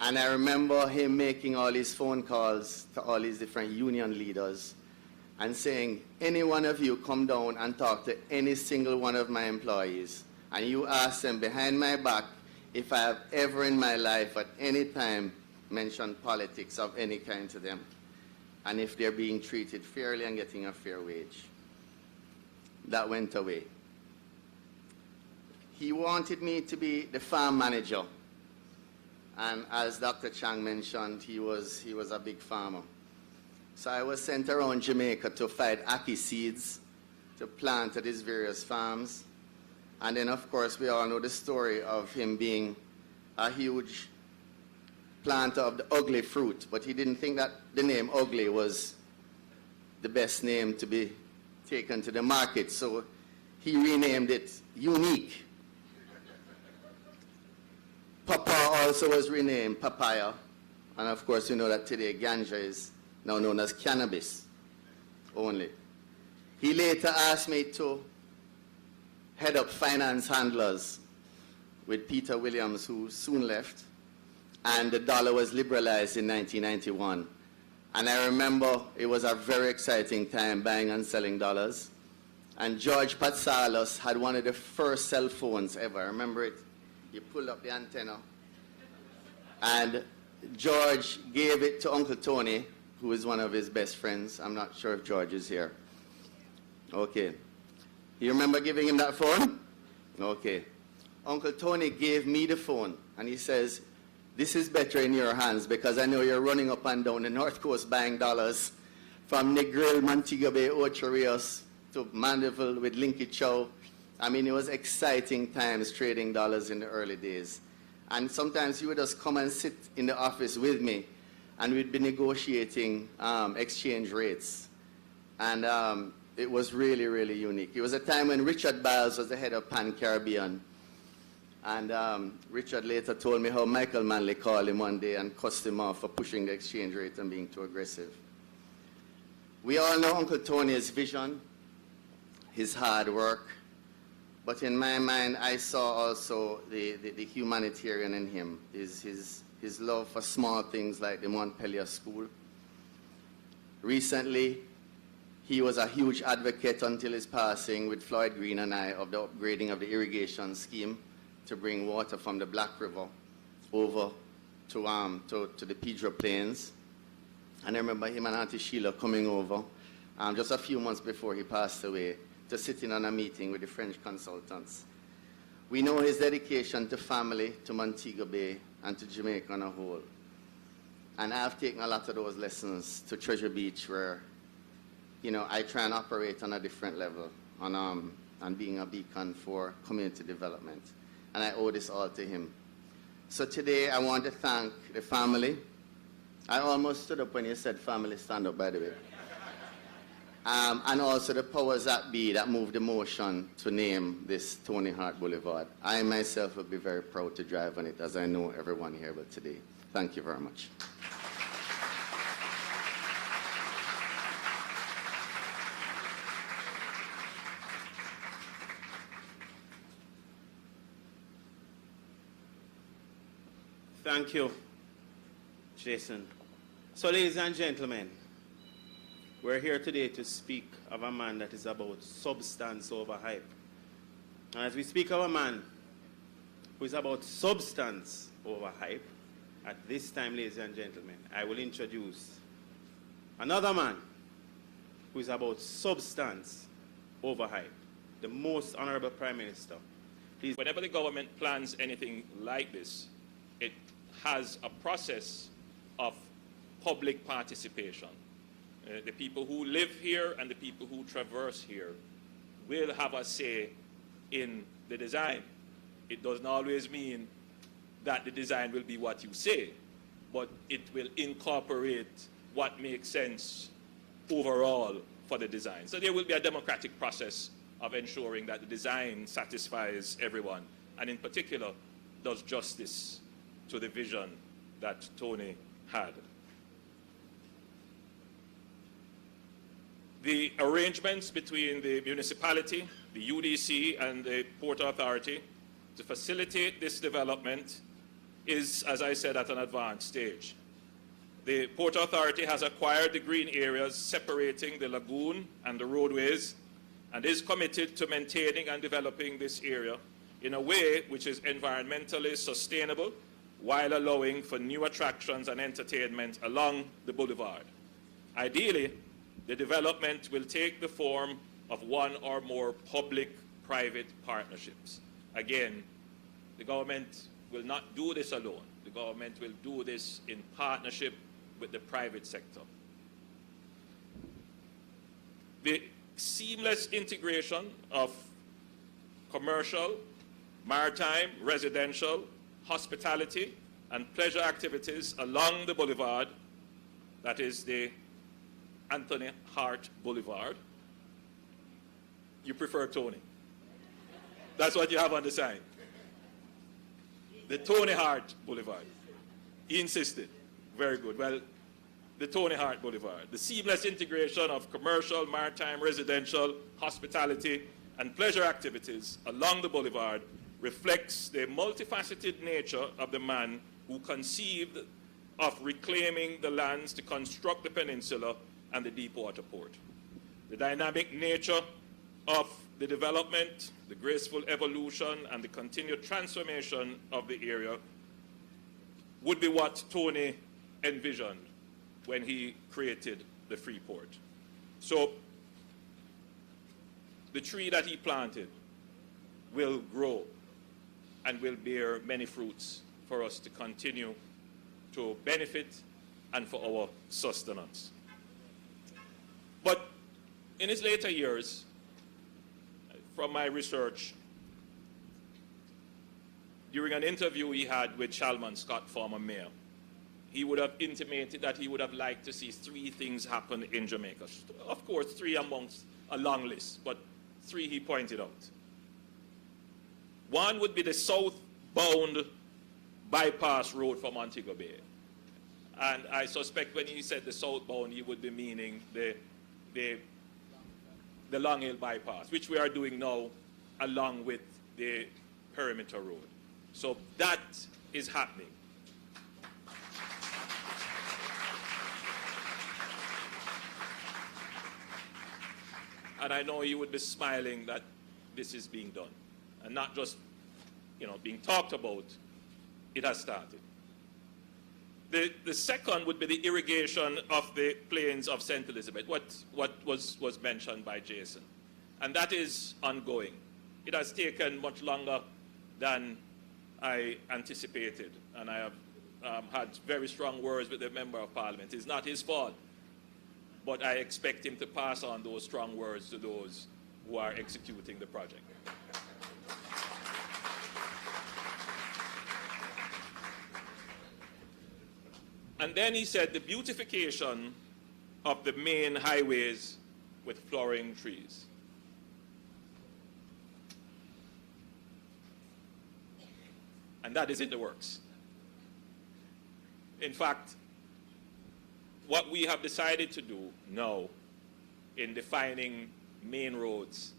And I remember him making all these phone calls to all these different union leaders and saying, any one of you come down and talk to any single one of my employees, and you ask them behind my back if I have ever in my life at any time mentioned politics of any kind to them, and if they're being treated fairly and getting a fair wage. That went away. He wanted me to be the farm manager, and as Dr. Chang mentioned, he was a big farmer. So I was sent around Jamaica to find ackee seeds to plant at his various farms. And then, of course, we all know the story of him being a huge planter of the ugly fruit, but he didn't think that the name ugly was the best name to be taken to the market, so he renamed it Unique. Papa also was renamed Papaya, and of course, you know that today ganja is now known as cannabis only. He later asked me to head up Finance Handlers with Peter Williams, who soon left. and the dollar was liberalized in 1991. And I remember it was a very exciting time buying and selling dollars. And George Patsalos had one of the first cell phones ever. Remember it? You pull up the antenna. And George gave it to Uncle Tony, who is one of his best friends. I'm not sure if George is here. Okay. You remember giving him that phone? Okay. Uncle Tony gave me the phone, and he says, "This is better in your hands because I know you're running up and down the North Coast buying dollars from Negril, Montego Bay, Ocho Rios to Mandeville with Linky Chow." I mean, it was exciting times trading dollars in the early days. And sometimes he would just come and sit in the office with me, and we'd be negotiating exchange rates. And it was really, really unique. It was a time when Richard Biles was the head of Pan-Caribbean. And Richard later told me how Michael Manley called him one day and cussed him off for pushing the exchange rate and being too aggressive. We all know Uncle Tony's vision, his hard work, but in my mind, I saw also the humanitarian in him, his love for small things like the Montpelier School. Recently, he was a huge advocate until his passing with Floyd Green and I of the upgrading of the irrigation scheme to bring water from the Black River over to the Pedro Plains. And I remember him and Auntie Sheila coming over just a few months before he passed away to sit in on a meeting with the French consultants. We know his dedication to family, to Montego Bay, and to Jamaica on a whole. And I've taken a lot of those lessons to Treasure Beach where, you know, I try and operate on a different level on being a beacon for community development. And I owe this all to him. So today I want to thank the family. I almost stood up when you said family, stand up, by the way. And also the powers that be that moved the motion to name this Tony Hart Boulevard. I myself will be very proud to drive on it, as I know everyone here will today. Thank you very much. Thank you, Jason. So, ladies and gentlemen, we're here today to speak of a man that is about substance over hype. And as we speak of a man who is about substance over hype, at this time, ladies and gentlemen, I will introduce another man who is about substance over hype, the most honorable Prime Minister. Please. Whenever the government plans anything like this, it has a process of public participation. The people who live here and the people who traverse here will have a say in the design. It doesn't always mean that the design will be what you say, but it will incorporate what makes sense overall for the design. So there will be a democratic process of ensuring that the design satisfies everyone, and in particular does justice to the vision that Tony had. The arrangements between the municipality, the UDC, and the Port Authority to facilitate this development is, as I said, at an advanced stage. The Port Authority has acquired the green areas separating the lagoon and the roadways and is committed to maintaining and developing this area in a way which is environmentally sustainable while allowing for new attractions and entertainment along the boulevard. Ideally, the development will take the form of one or more public-private partnerships. Again, the government will not do this alone. The government will do this in partnership with the private sector. The seamless integration of commercial, maritime, residential, hospitality, and pleasure activities along the boulevard, that is the Anthony Hart Boulevard. You prefer Tony. That's what you have on the sign. The Tony Hart Boulevard. He insisted. Very good. Well, the Tony Hart Boulevard. The seamless integration of commercial, maritime, residential, hospitality, and pleasure activities along the boulevard reflects the multifaceted nature of the man who conceived of reclaiming the lands to construct the peninsula and the deepwater port. The dynamic nature of the development, the graceful evolution, and the continued transformation of the area would be what Tony envisioned when he created the Freeport. So the tree that he planted will grow and will bear many fruits for us to continue to benefit and for our sustenance. But in his later years, from my research, during an interview he had with Shalman Scott, former mayor, he would have intimated that he would have liked to see 3 things happen in Jamaica. Of course, 3 amongst a long list, but 3 he pointed out. One would be the southbound bypass road for Montego Bay. And I suspect when he said the southbound, he would be meaning the Long Hill bypass, which we are doing now along with the perimeter road. So that is happening. And I know you would be smiling that this is being done. And not just, being talked about, it has started. The second would be the irrigation of the plains of St. Elizabeth, what was mentioned by Jason. And that is ongoing. It has taken much longer than I anticipated. And I have had very strong words with the Member of Parliament. It's not his fault. But I expect him to pass on those strong words to those who are executing the project. And then he said the beautification of the main highways with flowering trees. And that is in the works. In fact, what we have decided to do now in defining main roads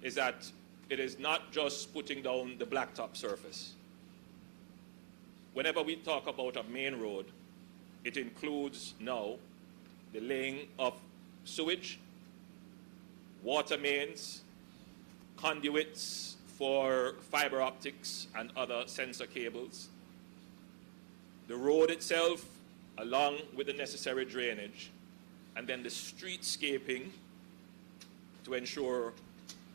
is that it is not just putting down the blacktop surface. Whenever we talk about a main road, it includes now the laying of sewage, water mains, conduits for fiber optics and other sensor cables, the road itself along with the necessary drainage, and then the streetscaping to ensure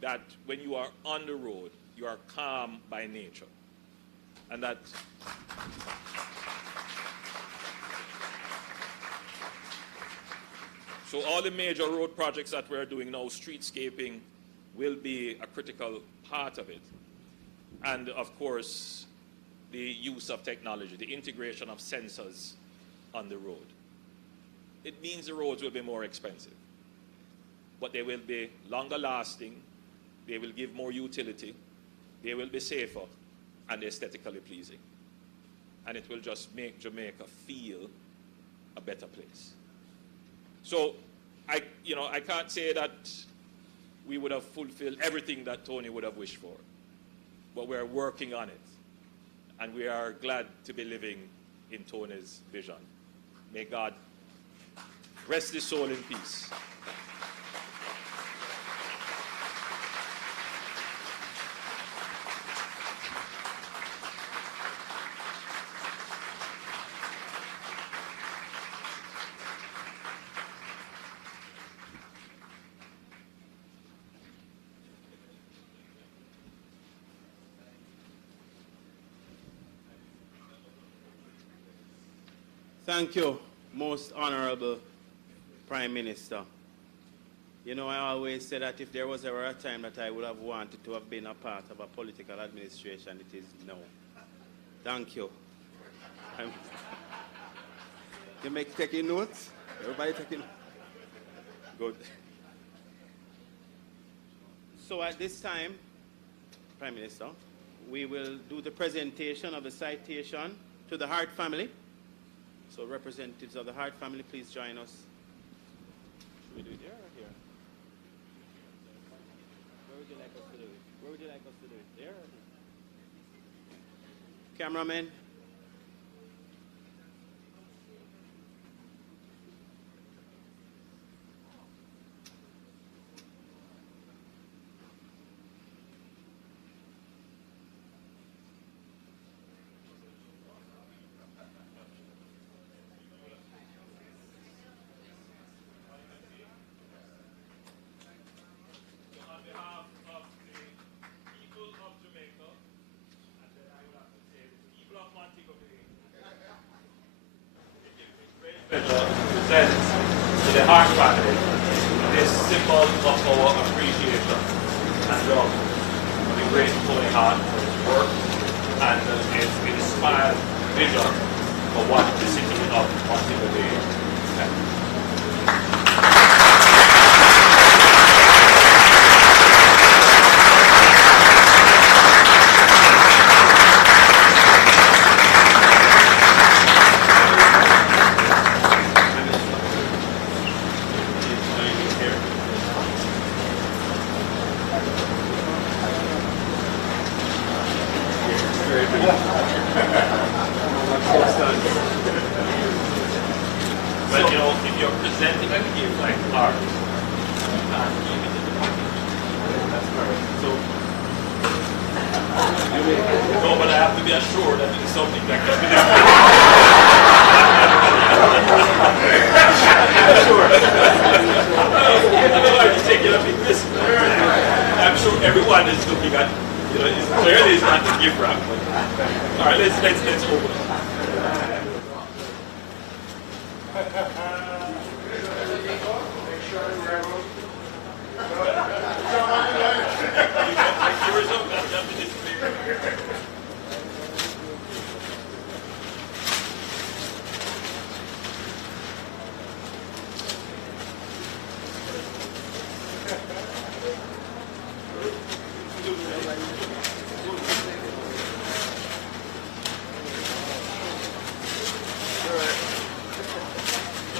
that when you are on the road, you are calm by nature. And that so all the major road projects that we're doing now, streetscaping will be a critical part of it. And of course, the use of technology, the integration of sensors on the road. It means the roads will be more expensive, but they will be longer lasting, they will give more utility, they will be safer, and aesthetically pleasing. And it will just make Jamaica feel a better place. So I can't say that we would have fulfilled everything that Tony would have wished for, but we're working on it. And we are glad to be living in Tony's vision. May God rest his soul in peace. Thank you, most honorable Prime Minister. You know, I always say that if there was ever a time that I would have wanted to have been a part of a political administration, it is now. Thank you. You taking notes? Everybody taking? Good. So at this time, Prime Minister, we will do the presentation of the citation to the Hart family. So representatives of the Hart family, please join us. Should we do it here or here? Where would you like us to do it? Where would you like us to do it? There or here? Cameraman, present to the Hart family this symbol of our appreciation and love for the great Tony Hart for his work and his inspired vision for what the city of Montego Bay can be. But you know, if you're presenting a gift like art, you can't keep it in the pocket. That's correct. So, no, but I have to be assured that it is something that can be done. Sure. I don't know if you take it a big risk. I'm sure everyone is looking at, you know, it's clearly it's not a gift wrap. All right, let's open it.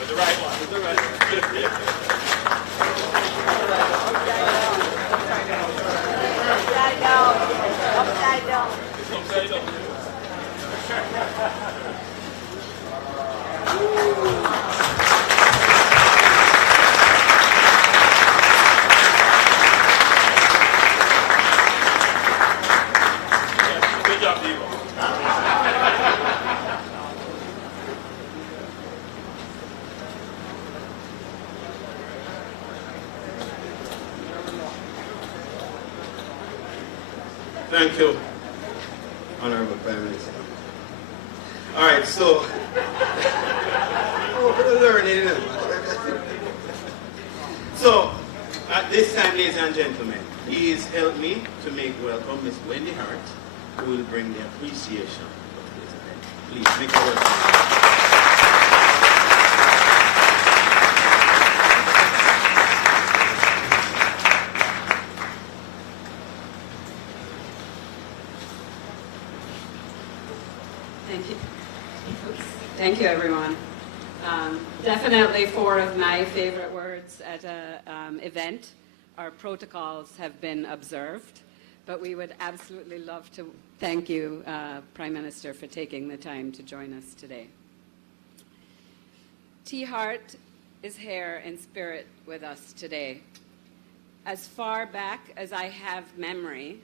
The right one. The right one. Upside down. Upside down. It's upside down. Good job, Diego. Thank you, Honorable Prime Minister. All right, so, learning. So, at this time, ladies and gentlemen, please help me to make welcome Miss Wendy Hart, who will bring the appreciation of this event. Please make a welcome. Thank you, everyone. Definitely four of my favorite words at an event. Our protocols have been observed, but we would absolutely love to thank you, Prime Minister, for taking the time to join us today. T. Hart is here in spirit with us today. As far back as I have memory,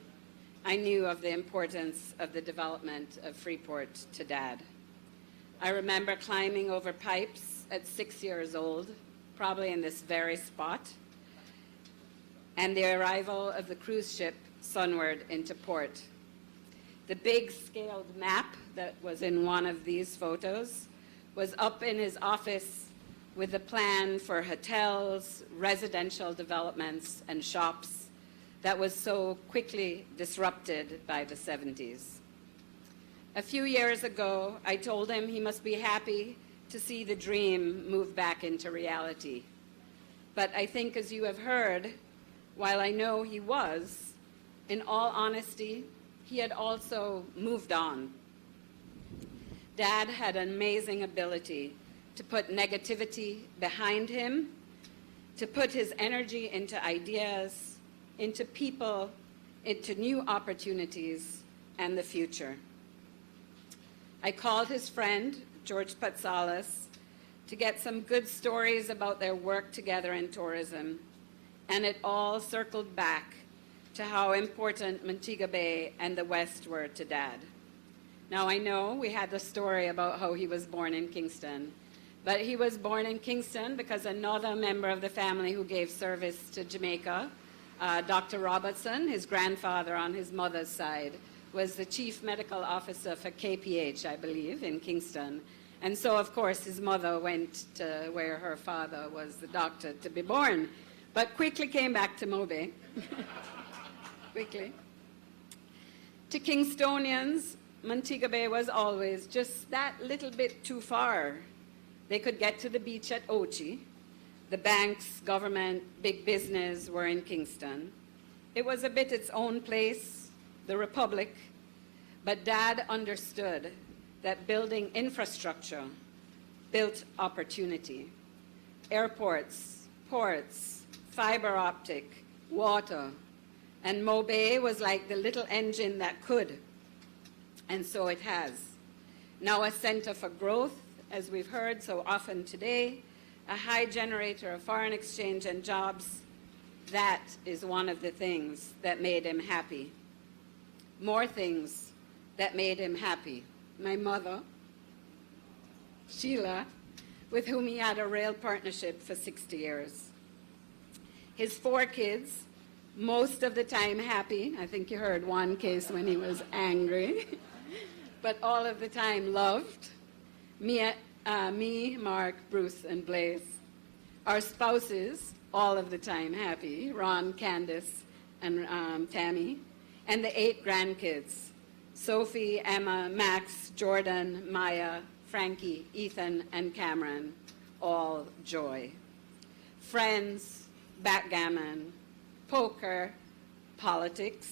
I knew of the importance of the development of Freeport to Dad. I remember climbing over pipes at 6 years old, probably in this very spot, and the arrival of the cruise ship Sunward into port. The big scaled map that was in one of these photos was up in his office with a plan for hotels, residential developments, and shops that was so quickly disrupted by the 70s. A few years ago, I told him he must be happy to see the dream move back into reality. But I think, as you have heard, while I know he was, in all honesty, he had also moved on. Dad had an amazing ability to put negativity behind him, to put his energy into ideas, into people, into new opportunities, and the future. I called his friend, George Patsalas, to get some good stories about their work together in tourism, and it all circled back to how important Montego Bay and the West were to Dad. Now, I know we had the story about how he was born in Kingston, but he was born in Kingston because another member of the family who gave service to Jamaica, Dr. Robertson, his grandfather on his mother's side, was the chief medical officer for KPH, I believe, in Kingston. And so, of course, his mother went to where her father was the doctor to be born, but quickly came back to Mobe. Quickly. To Kingstonians, Montego Bay was always just that little bit too far. They could get to the beach at Ochi. The banks, government, big business were in Kingston. It was a bit its own place, the Republic, but Dad understood that building infrastructure built opportunity. Airports, ports, fiber optic, water, and Mobe was like the little engine that could, and so it has. Now a center for growth, as we've heard so often today, a high generator of foreign exchange and jobs. That is one of the things that made him happy. More things that made him happy. My mother, Sheila, with whom he had a real partnership for 60 years. His 4 kids, most of the time happy. I think you heard one case when he was angry, but all of the time loved. Me, Mark, Bruce, and Blaze. Our spouses, all of the time happy, Ron, Candace, and Tammy, and the 8 grandkids, Sophie, Emma, Max, Jordan, Maya, Frankie, Ethan, and Cameron, all joy. Friends, backgammon, poker, politics,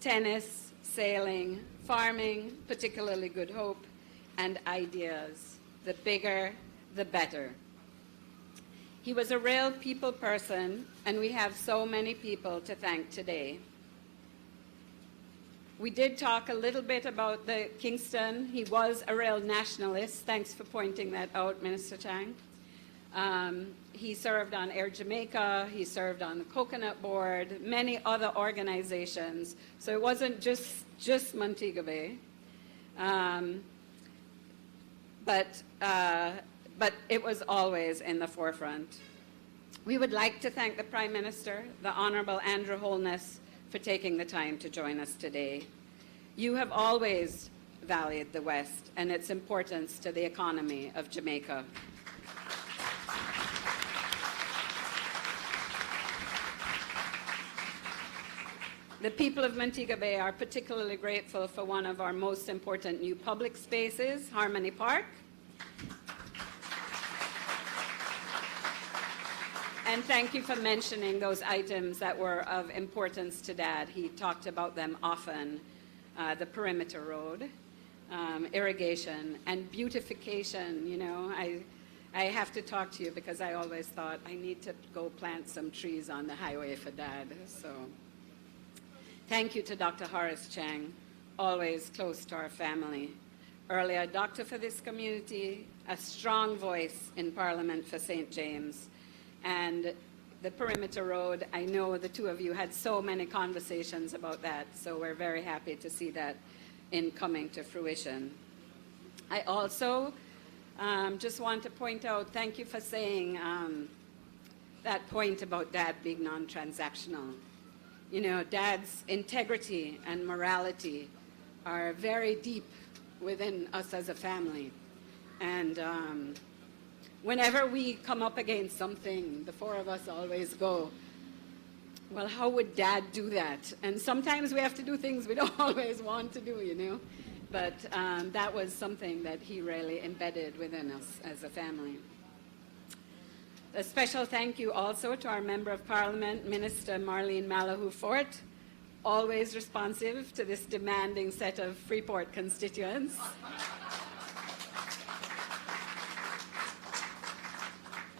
tennis, sailing, farming, particularly Good Hope, and ideas. The bigger, the better. He was a real people person, and we have so many people to thank today. We did talk a little bit about the Kingston. He was a real nationalist. Thanks for pointing that out, Minister Chang. He served on Air Jamaica. He served on the Coconut Board, many other organizations. So it wasn't just Montego Bay. But it was always in the forefront. We would like to thank the Prime Minister, the Honourable Andrew Holness, for taking the time to join us today. You have always valued the West and its importance to the economy of Jamaica. The people of Montego Bay are particularly grateful for one of our most important new public spaces, Harmony Park. And thank you for mentioning those items that were of importance to Dad. He talked about them often. The perimeter road, irrigation, and beautification. You know, I have to talk to you because I always thought I need to go plant some trees on the highway for Dad. So thank you to Dr. Horace Chang, always close to our family. Earlier a doctor for this community, a strong voice in Parliament for St. James. And the perimeter road, I know the two of you had so many conversations about that, so we're very happy to see that in coming to fruition. I also just want to point out, thank you for saying that point about Dad being non-transactional. You know, Dad's integrity and morality are very deep within us as a family. And whenever we come up against something, the 4 of us always go, well, how would Dad do that? And sometimes we have to do things we don't always want to do, you know. But that was something that he really embedded within us as a family. A special thank you also to our Member of Parliament, Minister Marlene Malahoo Fort, always responsive to this demanding set of Freeport constituents.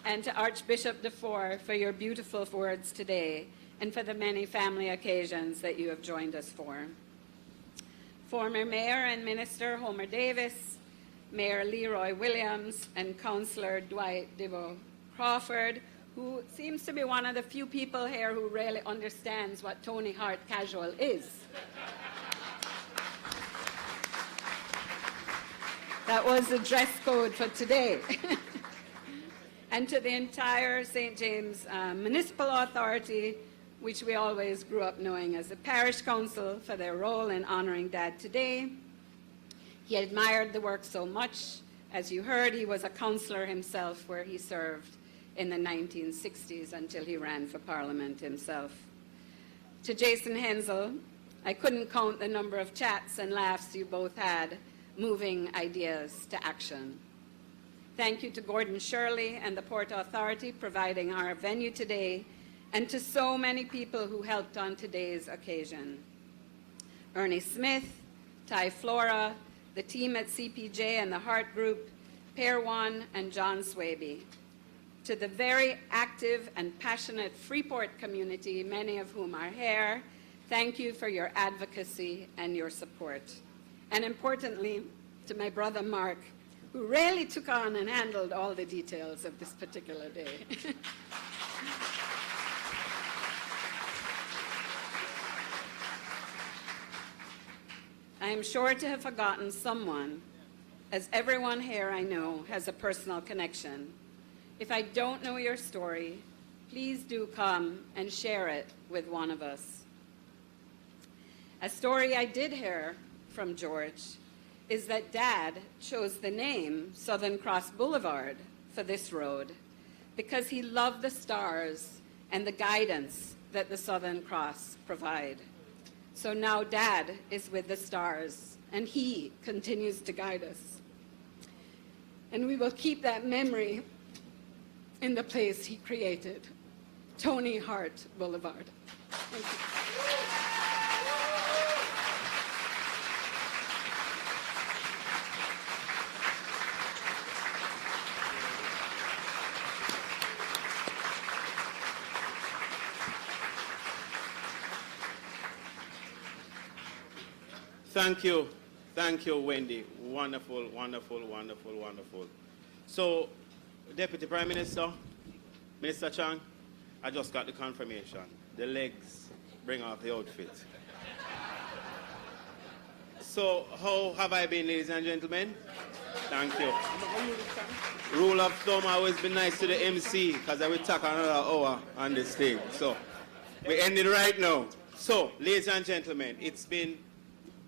And to Archbishop DeFore for your beautiful words today and for the many family occasions that you have joined us for. Former Mayor and Minister Homer Davis, Mayor Leroy Williams, and Councillor Dwight Dibbo Crawford, who seems to be one of the few people here who really understands what Tony Hart Casual is. That was the dress code for today. And to the entire St. James Municipal Authority, which we always grew up knowing as the Parish Council, for their role in honouring Dad today. He admired the work so much As you heard, he was a councillor himself where he served in the 1960s until he ran for Parliament himself. To Jason Hensel, I couldn't count the number of chats and laughs you both had, moving ideas to action. Thank you to Gordon Shirley and the Port Authority providing our venue today, and to so many people who helped on today's occasion. Ernie Smith, Ty Flora, the team at CPJ and the Hart Group, Pair One, and John Swaby. To the very active and passionate Freeport community, many of whom are here, thank you for your advocacy and your support. And importantly, to my brother Mark, who really took on and handled all the details of this particular day. I am sure to have forgotten someone, as everyone here I know has a personal connection. If I don't know your story, please do come and share it with one of us. A story I did hear from George is that Dad chose the name Southern Cross Boulevard for this road because he loved the stars and the guidance that the Southern Cross provide. So now Dad is with the stars, and he continues to guide us. And we will keep that memory in the place he created, Tony Hart Boulevard. Thank you. Thank you, Wendy. Wonderful, wonderful, wonderful, wonderful. So, Deputy Prime Minister, Minister Chang, I just got the confirmation. The legs bring off the outfit. So, how have I been, ladies and gentlemen? Thank you. Rule of thumb, always be nice to the MC, because I will talk another hour on this thing. So, we ended right now. So, ladies and gentlemen, it's been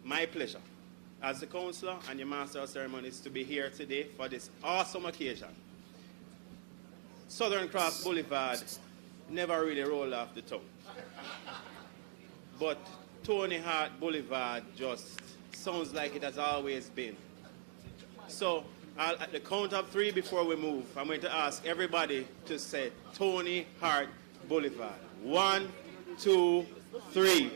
my pleasure as the councillor and your master of ceremonies to be here today for this awesome occasion. Southern Cross Boulevard never really rolled off the tongue. But Tony Hart Boulevard just sounds like it has always been. So at the count of 3 before we move, I'm going to ask everybody to say Tony Hart Boulevard. 1, 2, 3.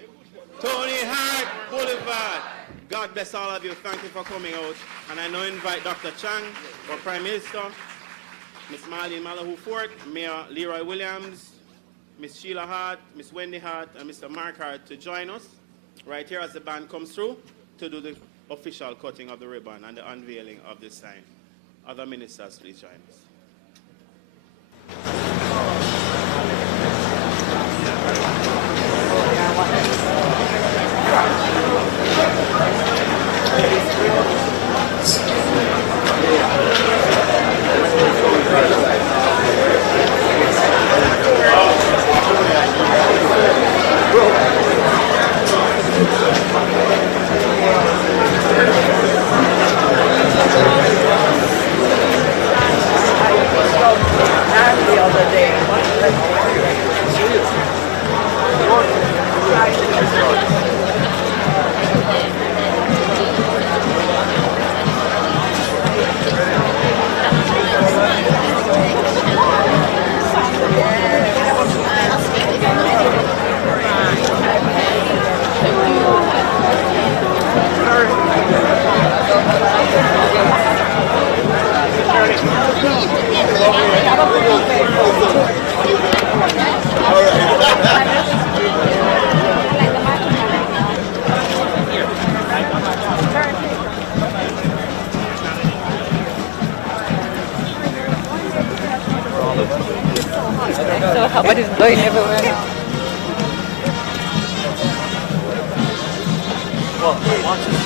Tony Hart Boulevard. God bless all of you. Thank you for coming out. And I now invite Dr. Chang, our Prime Minister, Ms. Marlene Malahoo Fort, Mayor Leroy Williams, Ms. Sheila Hart, Ms. Wendy Hart, and Mr. Mark Hart to join us right here as the band comes through to do the official cutting of the ribbon and the unveiling of the sign. Other ministers, please join us. But it's blowing everywhere now. Well, watch this.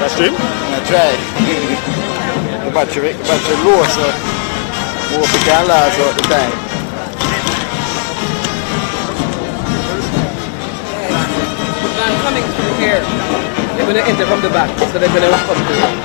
That's true? That's right. About your lower, so. Hope it can last out the time. Man coming through here, they're going to enter from the back, so they're going to walk up to it.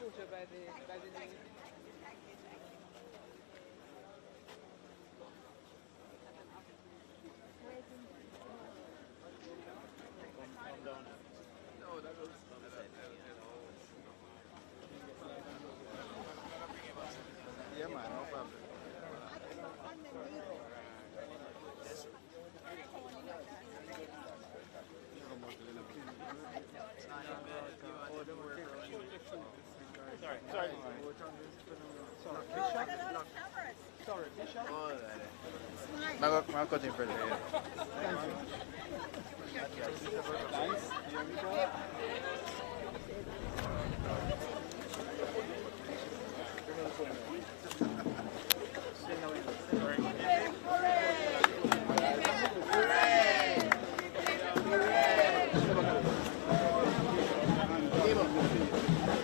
photo by the name. Yeah, man, no problem. Sorry, Bishop. I'm cutting for you. Nice.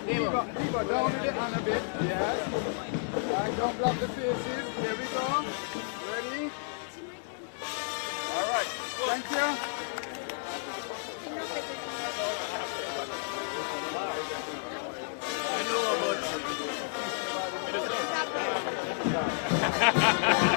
Here we go. Keep down with the hand a bit, yes. Right, don't block the faces. There we go. Ready? All right. Thank you. I know about